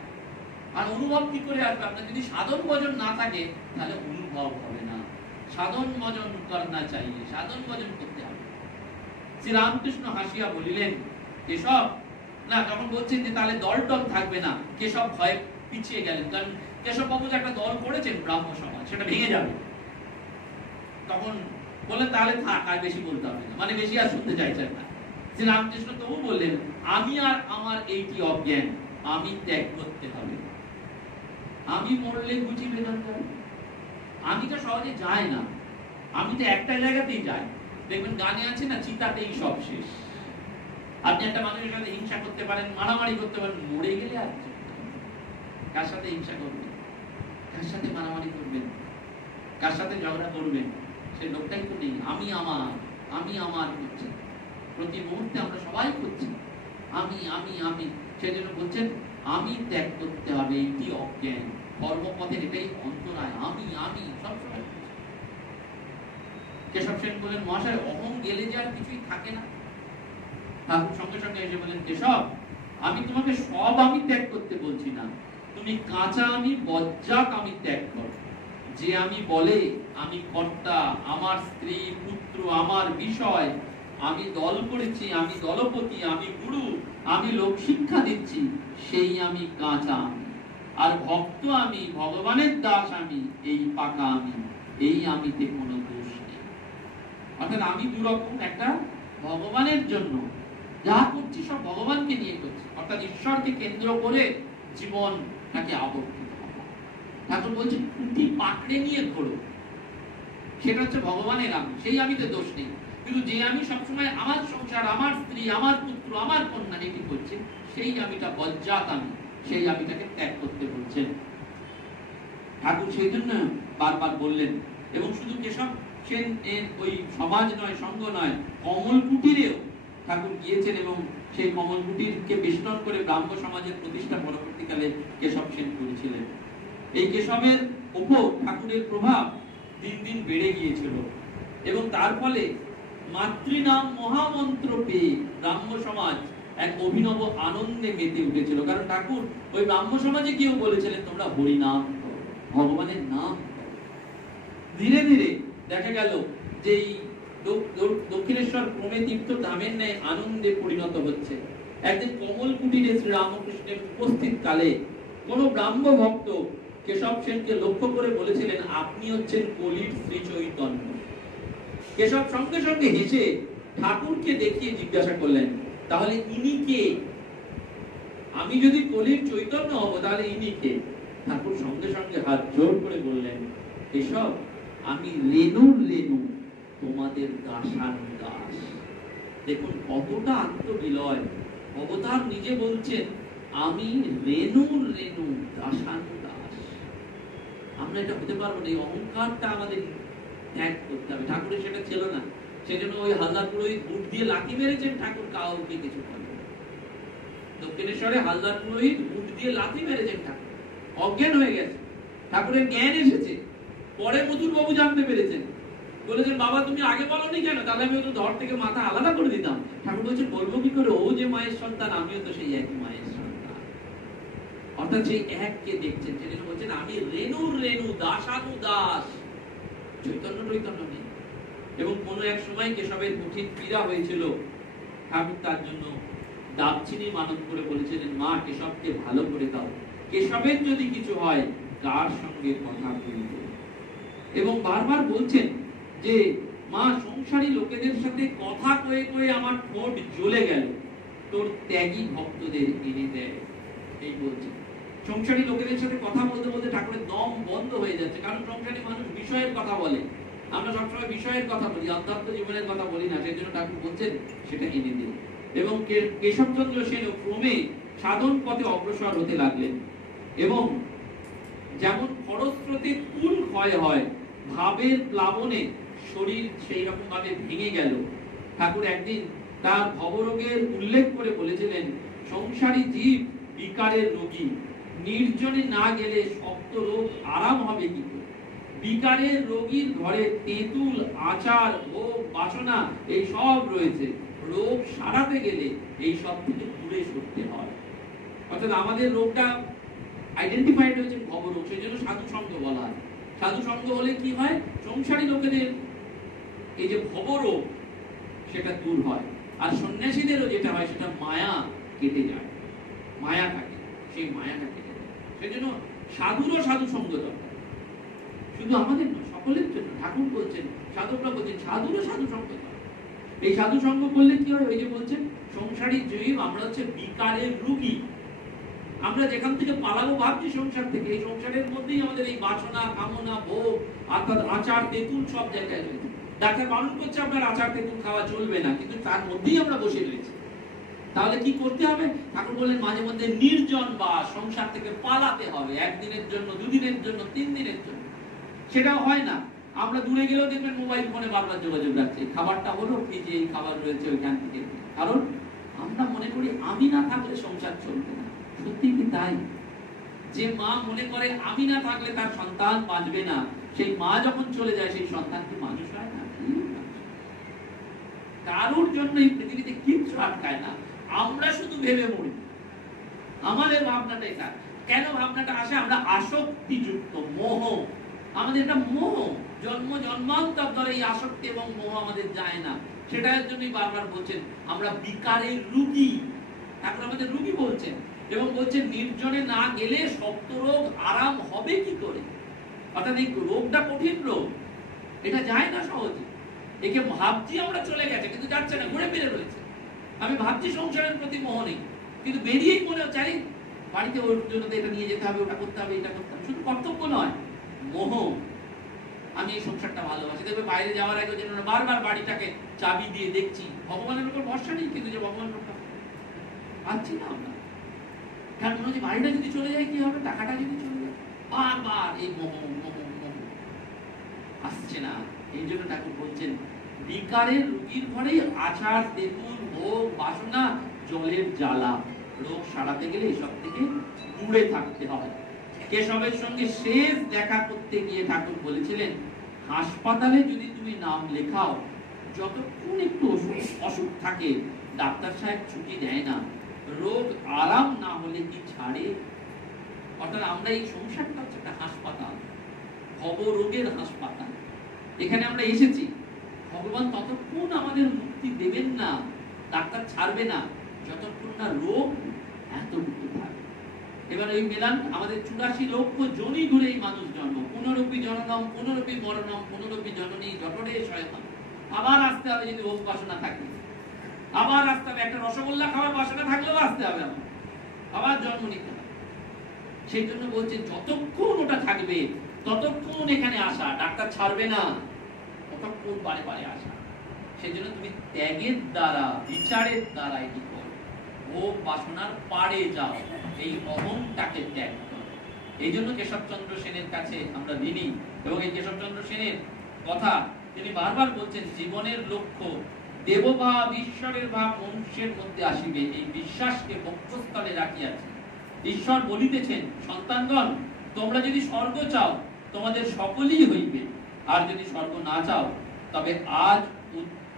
আর অনুভব কি করে আসবে? আপনার যদি সাধন ভজন না থাকে তাহলে অনুভব হবে না। সাধন ভজন করনা চাইলে সাধন ভজন করতে হবে। শ্রী রামকৃষ্ণ হাসিয়া বলিলেন কেশব না, যখন বলছেন যে তাহলে দল টল থাকবে না, কেশব ভয়ে পিছিয়ে গেলেন, কারণ কেশব বাবু যে একটা দল করেছেন ব্রাহ্ম সমাজ, সেটা ভেঙে যাবে। তখন বললেন তাহলে থাক, আর বেশি বলতে হবে না, মানে বেশি আর শুনতে চাইছেন না। শ্রী রামকৃষ্ণ তবু বললেন আমি আর আমার এইটি অজ্ঞান, আমি ত্যাগ করতে হবে। আমি মরলে বুঝি বেদান্ত, আমি তো সহজে যায় না, আমি তো একটা জায়গাতেই যাই। দেখবেন গানে আছে না, চিতাতেই সব শেষ। আপনি একটা মানুষের সাথে হিংসা করতে পারেন, মারামারি করতে পারেন, মরে গেলে আর কার সাথে হিংসা করবেন, কার সাথে মারামারি করবেন, কার সাথে ঝগড়া করবেন, সেই লোকটাই তো নেই। আমি আমার, আমি আমার করছি, প্রতি মুহূর্তে আমরা সবাই করছি আমি আমি আমি। সেজন্য বলছেন আমি ত্যাগ করতে হবে, এটি অজ্ঞান, কর্মপথের এটাই অন্তরায়। আমি আমি সবসময়। কেশব সেন বলেন মহাশয় অহং গেলে যে আর কিছুই থাকে না। ঠাকুর সঙ্গে সঙ্গে এসে বলেন কেশব আমি তোমাকে সব আমি ত্যাগ করতে বলছি না, তুমি কাঁচা আমি বজ্জাত আমি ত্যাগ করো। যে আমি বলে আমি কর্তা, আমার স্ত্রী পুত্র আমার বিষয়, আমি দল করেছি, আমি দলপতি, আমি গুরু, আমি লোক শিক্ষা দিচ্ছি, সেই আমি কাঁচা আমি। আর ভক্ত আমি, ভগবানের দাস আমি, এই পাকা আমি, এই আমিতে কোনো দোষ নেই। অর্থাৎ আমি দুরকম, একটা ভগবানের জন্য যা করছি সব ভগবানকে নিয়ে করছি, অর্থাৎ ঈশ্বরকে কেন্দ্র করে জীবনটাকে আবর্তিত হবে। ঠাকুর বলছেন কুটি পাকড়ে নিয়ে ঘোরো, সেটা হচ্ছে ভগবানের আমি, সেই আমিতে দোষ নেই। কিন্তু যে আমি সবসময় আমার সংসার, আমার স্ত্রী, আমার পুত্র, আমার কন্যা এটি করছে, সেই আমিটা বজ্জাত আমি, সেই আমিটাকে ত্যাগ করতে বলছেন ঠাকুর। সেই জন্য বারবার বললেন। এবং শুধু কেশব সেন এর ওই সমাজ নয়, সঙ্গ নয়, কমল কুটিরেও ঠাকুর গিয়েছেন এবং সেই কমল কুটিরকে বেষ্টন করে ব্রাহ্ম সমাজের প্রতিষ্ঠা পরবর্তীকালে কেশব সেন করেছিলেন। এই কেশবের উপর ঠাকুরের প্রভাব দিন দিন বেড়ে গিয়েছিল এবং তার ফলে মাতৃনাম মহামন্ত্র পেয়ে ব্রাহ্ম সমাজ এক অভিনব আনন্দে মেতে উঠেছিল। কারণ ঠাকুর ওই ব্রাহ্ম সমাজে কেউ বলেছিলেন তোমরা হরি নাম, ভগবানের নাম। ধীরে ধীরে দেখা গেল যে দক্ষিণেশ্বর ক্রমে তীর্থ ধামের ন্যায় আনন্দে পরিণত হচ্ছে। একদিন কমল কুটিরে শ্রী রামকৃষ্ণের উপস্থিত কালে কোন ব্রাহ্ম ভক্ত কেশব সেনকে লক্ষ্য করে বলেছিলেন আপনি হচ্ছেন কলির শ্রী চৈতন্য। কেশব সঙ্গে সঙ্গে হেসে ঠাকুরকে দেখিয়ে জিজ্ঞাসা করলেন তাহলে ইনি কে? আমি যদি কলির চৈতন্য হব তাহলে ইনি কে? ঠাকুর সঙ্গে সঙ্গে হাত জোর করে বললেন কেশব আমি রেণুর রেণু, তোমাদের দাসানুদাস। দেখুন কতটা আত্মবিলয়। অবতার নিজে বলছেন আমি রেণুর রেণু, দাসানুদাস। আমরা এটা হতে পারবো না, এই অহংকারটা আমাদের ত্যাগ করতে হবে। ঠাকুরের সেটা ছিল না, সেজন্য ওই হালদার পুরোহিত বুট দিয়ে লাথি মেরেছেন, ঠাকুর কাউকে কিছু বলেন। দক্ষিণেশ্বরে হালদার পুরোহিত বুট দিয়ে লাথি মেরেছেন, ঠাকুর অজ্ঞান হয়ে গেছে, ঠাকুরের জ্ঞান এসেছে। পরে মধুর বাবু জানতে পেরেছেন, বলেছেন বাবা তুমি আগে বলনি কেন, তাহলে আমি তো ধর থেকে মাথা আলাদা করে দিতাম। ঠাকুর বলছেন বলবো কি করে, ও যে মায়ের সন্তান আমিও তো সেই একই মায়ের সন্তান। অর্থাৎ সেই এককে দেখছেন, সেজন্য বলছেন আমি রেণুর রেণু, দাসানু দাস। চৈতন্য চৈতন্য নেই। এবং কোনো এক সময় কেশবের কঠিন পীড়া হয়েছিল, ঠাকুর তার জন্য দাক্ষিণী মানত করে বলেছিলেন, মা কেশবকে ভালো করে দাও, কেশবের যদি কিছু হয় কার সঙ্গে কথা বলব। এবং বারবার বলছেন যে মা সংসারী লোকেদের সাথে কথা কয়ে কয়ে আমার ঠোঁট জ্বলে গেল, তোর ত্যাগী ভক্তদের এনে দেয়। এই বলছেন সংসারী লোকেদের সাথে কথা বলতে বলতে ঠাকুরের দম বন্ধ হয়ে যাচ্ছে, কারণ সংসারী মানুষ বিষয়ের কথা বলে, আমরা সবসময় বিষয়ের কথা বলি, অধ্যাত্ম জীবনের কথা বলি না। সেই জন্য ঠাকুর বলছেন সেটা এনে দিন। এবং কেশবচন্দ্র সেন ক্রমে সাধন পথে অগ্রসর হতে লাগলেন। এবং যেমন খরস্রোতে কুল ক্ষয় হয়, ভাবের প্লাবনে শরীর সেই রকম ভাবে ভেঙে গেল। ঠাকুর একদিন তার ভবরোগের উল্লেখ করে বলেছিলেন, সংসারী জীব বিকারের রোগী, নির্জনে না গেলে শক্ত রোগ আরাম হবে কি করে। বিকারের রোগীর ঘরে তেঁতুল, আচার, ভোগ, বাসনা এই সব রয়েছে। রোগ সারাতে গেলে এই সব থেকে দূরে সরতে হয়। অর্থাৎ আমাদের রোগটা আইডেন্টিফাইড হয়েছে ভবরোগ, সেই জন্য সাধু সঙ্গ বলা হয়। সাধু সঙ্গ হলে কি হয়, সংসারী লোকেদের এই যে ভবরোগ সেটা দূর হয়। আর সন্ন্যাসীদেরও যেটা হয় সেটা মায়া কেটে যায়, মায়া থাকে, সেই মায়াটা কেটে যায়। সেই জন্য সাধুরও সাধু সঙ্গ দরকার, শুধু আমাদের নয়, সকলের জন্য। ঠাকুর বলছেন, সাধকরা বলছেন সাধুরও সাধু সঙ্গ দরকার। এই সাধু সঙ্গ করলে কি হয়, ওই যে বলছেন সংসারী জীব আমরা হচ্ছে বিকারের রোগী। আমরা যেখান থেকে পালাবো ভাবছি সংসার থেকে, এই সংসারের মধ্যেই আমাদের এই বাসনা, কামনা, ভোগ, অর্থাৎ আচার, তেঁতুল সব জায়গায় রয়েছে। ডাক্তার বারণ করছে আপনার আচার তেঁতুল খাওয়া চলবে না, কিন্তু তার মধ্যেই আমরা বসে রয়েছি। তাহলে কি করতে হবে? ঠাকুর বললেন মাঝে মধ্যে নির্জন বাস, সংসার থেকে পালাতে হবে, একদিনের জন্য, দুদিনের জন্য, 3 দিনের জন্য। সেটাও হয় না, আমরা দূরে গেলেও দেখবেন মোবাইল ফোনে বারবার যোগাযোগ রাখছে, খাবারটা হলো ফ্রিজে এই খাবার রয়েছে ওইখান থেকে। কারণ আমরা মনে করি আমি না থাকলে সংসার চলবে না। সত্যি কি তাই? যে মা মনে করে আমি না থাকলে তার সন্তান বাঁচবে না, সেই মা যখন চলে যায় সেই সন্তান কি মানুষ হয় না? কারোর জন্য এই পৃথিবীতে কিচ্ছু আটকায় না, আমরা শুধু ভেবে মরি। আমাদের ভাবনাটা এটা কেন ভাবনাটা আসে? আমরা আসক্তিযুক্ত, মোহ, আমাদের এটা মোহ, জন্ম জন্মান্তর ধরে এই আসক্তি এবং মোহ আমাদের যায় না। সেটার জন্যই বারবার বলছেন আমরা বিকারের রোগী। এখন আমাদের রোগী বলছেন, এবং বলছেন নির্জনে না গেলে শক্ত রোগ আরাম হবে কি করে। অর্থাৎ এই রোগটা কঠিন রোগ, এটা যায় না সহজে। একে ভাবছি আমরা চলে গেছে, কিন্তু যাচ্ছে না, ঘুরে ফিরে রয়েছে। আমি ভাবছি সংসারের প্রতি মোহ নেই, কিন্তু বেরিয়েই মনে চাই বাড়িতে ওর জন্য এটা নিয়ে যেতে হবে, ওটা করতে হবে, এটা করতে হবে। শুধু কর্তব্য নয়, মোহ। আমি এই সংসারটা ভালোবাসি, দেখবে বাইরে যাওয়ার আগে যেন বারবার বাড়িটাকে চাবি দিয়ে দেখছি। ভগবানের উপর ভরসা নেই, কিন্তু যে ভগবান পাচ্ছি না আমরা। কারণ মনে হচ্ছে বাড়িটা যদি চলে যায় কি হবে, টাকাটা যদি চলে যায়, বারবার এই মোহ মোহ মোহ আসছে না। এই জন্য ঠাকুর বলছেন বিকারের রোগীর ঘরে আচার, তেঁতুল, ভোগ, বাসনা জলের জ্বালা। রোগ সারাতে গেলে এসব থেকে দূরে থাকতে হয়। কেশবের সঙ্গে শেষ দেখা করতে গিয়ে ঠাকুর বলেছিলেন, হাসপাতালে যদি তুমি নাম লেখাও, যতক্ষণ একটু অসুখ থাকে ডাক্তার সাহেব ছুটি দেয় না, রোগ আরাম না হলে কি ছাড়ে? অর্থাৎ আমরা এই সংসারটা হচ্ছে একটা হাসপাতাল, ভবরোগের হাসপাতাল। এখানে আমরা এসেছি, ভগবান ততক্ষণ আমাদের মুক্তি দেবেন না, ডাক্তার ছাড়বে না, যতক্ষণ না রোগ এতটুকু থাকে। এবার এই মেলান আমাদের 84 লক্ষ জনই ঘুরে এই মানুষ জন্ম, পুনরপি জননম পুনরপি মরণম পুনরপি জননী জঠরে শয়তান। আবার আসতে হবে যদি ভোগ বাসনা থাকে, আবার আসতে হবে, একটা রসগোল্লা খাওয়ার বাসনা থাকলেও আসতে হবে, আবার জন্ম নিতে হবে। সেই জন্য বলছে যতক্ষণ ওটা থাকবে ততক্ষণ এখানে আসা, ডাক্তার ছাড়বে না, ততক্ষণ বারে বারে আসা। সেই জন্য তুমি ত্যাগের দ্বারা, বিচারের দ্বারা এটি করো, ভোগ বাসনার পারে যাও, এই অহংটাকে ত্যাগ করো। এই জন্য কেশবচন্দ্র সেনের কাছে আমরা ঋণী। এবং এই কেশবচন্দ্র সেনের কথা তিনি বারবার বলছেন, জীবনের লক্ষ্য দেবভাব, ঈশ্বরের ভাব মনুষ্যের মধ্যে আসিবে, এই বিশ্বাসকে বক্ষস্থলে রাখিয়াছে। ঈশ্বর বলিতেছেন, সন্তানগণ তোমরা যদি স্বর্গ চাও তোমাদের সকলই হইবে, আর যদি স্বর্গ না চাও তবে আজ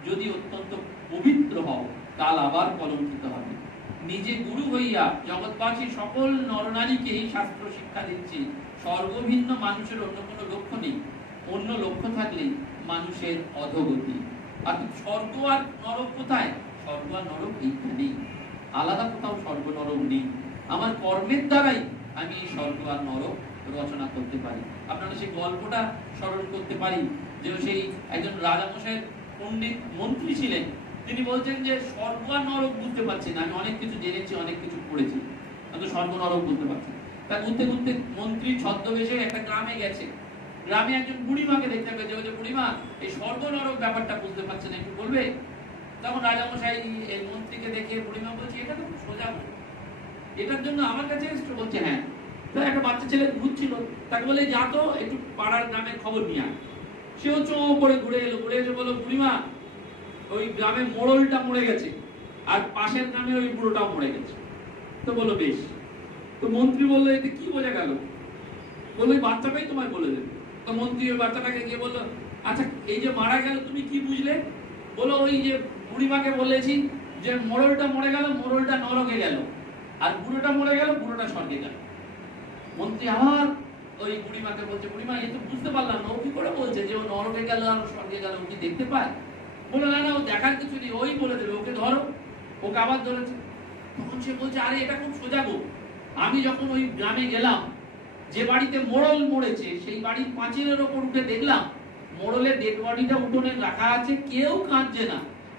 যদি অত্যন্ত পবিত্র হও, কাল আবার কলঙ্কিত হবে। নিজে গুরু হইয়া জগৎবাসী সকল নরনারীকে এই শাস্ত্র শিক্ষা দিচ্ছি, স্বর্গভিন্ন মানুষের অন্য কোনো লক্ষ্য নেই, অন্য লক্ষ্য থাকলে মানুষের অধোগতি। আর স্বর্গ আর নরক কোথায়? স্বর্গ আর নরক এইখানেই। আলাদা কোথাও স্বর্গ নরক নেই। আমার কর্মের দ্বারাই আমি এই স্বর্গ আর নরক রচনা করতে পারি। আপনারা সেই গল্পটা স্মরণ করতে পারি যে সেই একজন রাজামশাইয়ের পণ্ডিত মন্ত্রী ছিলেন, তিনি বলছেন যে স্বর্গ আর নরক বুঝতে পারছি না, আমি অনেক কিছু জেনেছি, অনেক কিছু পড়েছি, কিন্তু স্বর্গ নরক বুঝতে পারছি না। তা ঘুরতে ঘুরতে মন্ত্রী ছদ্মবেশে একটা গ্রামে গেছে, গ্রামে একজন বুড়িমাকে দেখতে পেয়েছে, বলছে বুড়িমা এই স্বর্গ নরক ব্যাপারটা বুঝতে পারছে না, একটু বলবে? তখন রাজামশাই এই মন্ত্রীকে দেখে বুড়িমা বলছে এটা তো খুব সোজা, এটার জন্য আমার কাছে এসেছো? বলছে হ্যাঁ। তো একটা বাচ্চা ছেলে ঘুরছিল, তাকে বলে যা তো একটু পাড়ার গ্রামের খবর নিয়ে আয়। সেও চো করে ঘুরে এলো, ঘুরে এসে বলো বুড়িমা ওই গ্রামে মোড়লটা মরে গেছে আর পাশের গ্রামে ওই বুড়োটাও মরে গেছে। তো বলো বেশ। তো মন্ত্রী বললো এতে কি বোঝা গেল? বললো ওই বাচ্চাটাই তোমায় বলে দেবে। তো মন্ত্রী ওই বাচ্চাটাকে গিয়ে বললো আচ্ছা এই যে মারা গেল তুমি কি বুঝলে? বলো ওই যে বুড়িমাকে বলেছি যে মোড়লটা মরে গেল, মোড়লটা নরকে গেল, আর বুড়োটা মরে গেল, বুড়োটা স্বর্গে গেল। মন্ত্রী আবার ওই বুড়িমাকে বলছে বুড়িমা এই তো বুঝতে পারলাম না, ও কি করে বলছে যে ও নরকে গেল আর স্বর্গে গেল, ও কি দেখতে পায়? বললো না না ও দেখার কিছু নেই, ওই বলে দেবে, ওকে ধরো। ওকে আবার ধরেছে। তখন সে বলছে আরে এটা খুব সোজা গো, আমি যখন ওই গ্রামে গেলাম, যে বাড়িতে মোড়ল মরেছে সেই বাড়ির পাঁচিলের ওপর উঠে দেখলাম মোড়লের ডেড বডিটা উঠোনে রাখা আছে, কেউ কাঁদছে না,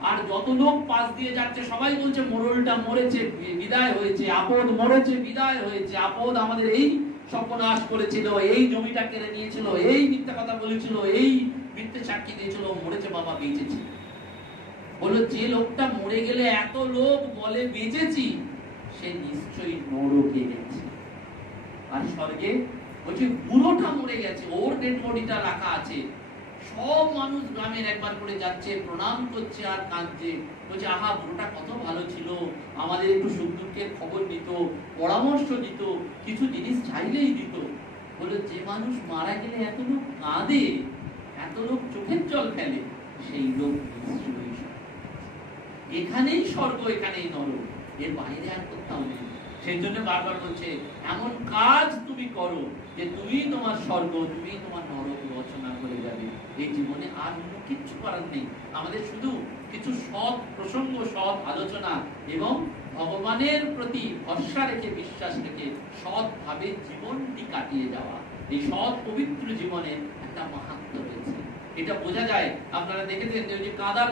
আর যত লোক পাশ দিয়ে যাচ্ছে সবাই বলছে মোড়লটা মরেছে, বিদায় হয়েছে, আপদ মরেছে, বিদায় হয়েছে, আপদ আমাদের এই সর্বনাশ করেছিল, এই জমিটা কেড়ে নিয়েছিল, এই মিথ্যা কথা বলেছিল, এই মিথ্যে সাক্ষী দিয়েছিল, মরেছে বাবা, বেঁচেছি। বললো যে লোকটা মরে গেলে এত লোক বলে বেঁচেছি, সে নিশ্চয়ই নরকে গেছে। আর স্বর্গে বলছে বুড়োটা মরে গেছে, ওর ডেড বডিটা রাখা আছে, সব মানুষ গ্রামের একবার করে যাচ্ছে, প্রণাম করছে আর কাঁদছে, বলছে আহা বুড়োটা কত ভালো ছিল, আমাদের একটু সুখ দুঃখের খবর নিত, পরামর্শ দিত, কিছু জিনিস চাইলেই দিত। বলে যে মানুষ মারা গেলে এত লোক কাঁদে, এত লোক চোখের জল ফেলে, সেই লোক নিশ্চয়ই এখানেই স্বর্গ, এখানেই নরক, এর বাইরে আর কোথাও নেই। সেই জন্য বারবার বলছে এমন কাজ তুমি করো যে তুমি তোমার স্বর্গ, তুমি তোমার নরক রচনা করে যাবে। এই জীবনে আর অন্য কিচ্ছু করার নেই, আমাদের শুধু কিছু সৎ প্রসঙ্গ, সৎ আলোচনা এবং ভগবানের প্রতি ভরসা রেখে, বিশ্বাস রেখে সৎভাবে জীবনটি কাটিয়ে যাওয়া। এই সৎ পবিত্র জীবনে একটা মাহাত্ম্য রয়েছে, এটা বোঝা যায়। আপনারা দেখেছেন যে কাদার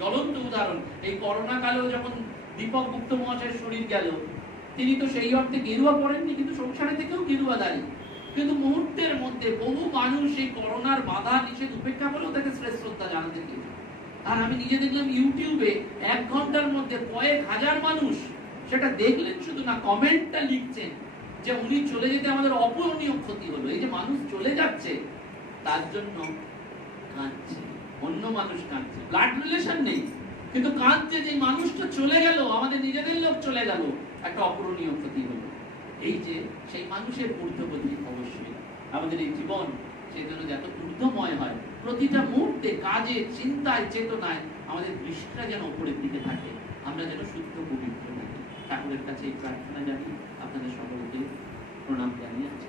জ্বলন্ত উদাহরণ, এই করোনা কালেও যখন দীপক গুপ্ত মহাশয়ের শরীর গেল, তিনি তো সেই অর্থে গেরুয়া পড়েননি, কিন্তু সংসারে থেকেও গেরুয়া দাঁড়িয়ে, কিন্তু মুহূর্তের মধ্যে বহু মানুষ এই করোনার বাধা নিষেধ উপেক্ষা করেও তাকে শ্রদ্ধা জানাতে গিয়েছে। আর আমি নিজে দেখলাম ইউটিউবে 1 ঘন্টার মধ্যে কয়েক হাজার মানুষ সেটা দেখলেন, শুধু না কমেন্টটা লিখছেন যে উনি চলে যেতে আমাদের অপূরণীয় ক্ষতি হলো। এই যে মানুষ চলে যাচ্ছে তার জন্য কাঁদছে, অন্য মানুষ কাঁদছে, ব্লাড রিলেশন নেই কিন্তু কাঁদছে যে মানুষটা চলে গেল, আমাদের নিজেদের লোক চলে গেল, একটা অপূরণীয় ক্ষতি হলো। এই যে সেই মানুষের ঊর্ধ্বগতি, অবশ্যই আমাদের এই জীবন সেই জন্য যত ঊর্ধ্বময় হয়, প্রতিটা মুহূর্তে কাজে, চিন্তায়, চেতনায় আমাদের দৃষ্টিটা যেন উপরের দিকে থাকে, আমরা যেন শুদ্ধ পবিত্র থাকি। ঠাকুরের কাছে এই প্রার্থনা জানি, আপনাদের সকলকে প্রণাম জানিয়ে আছি।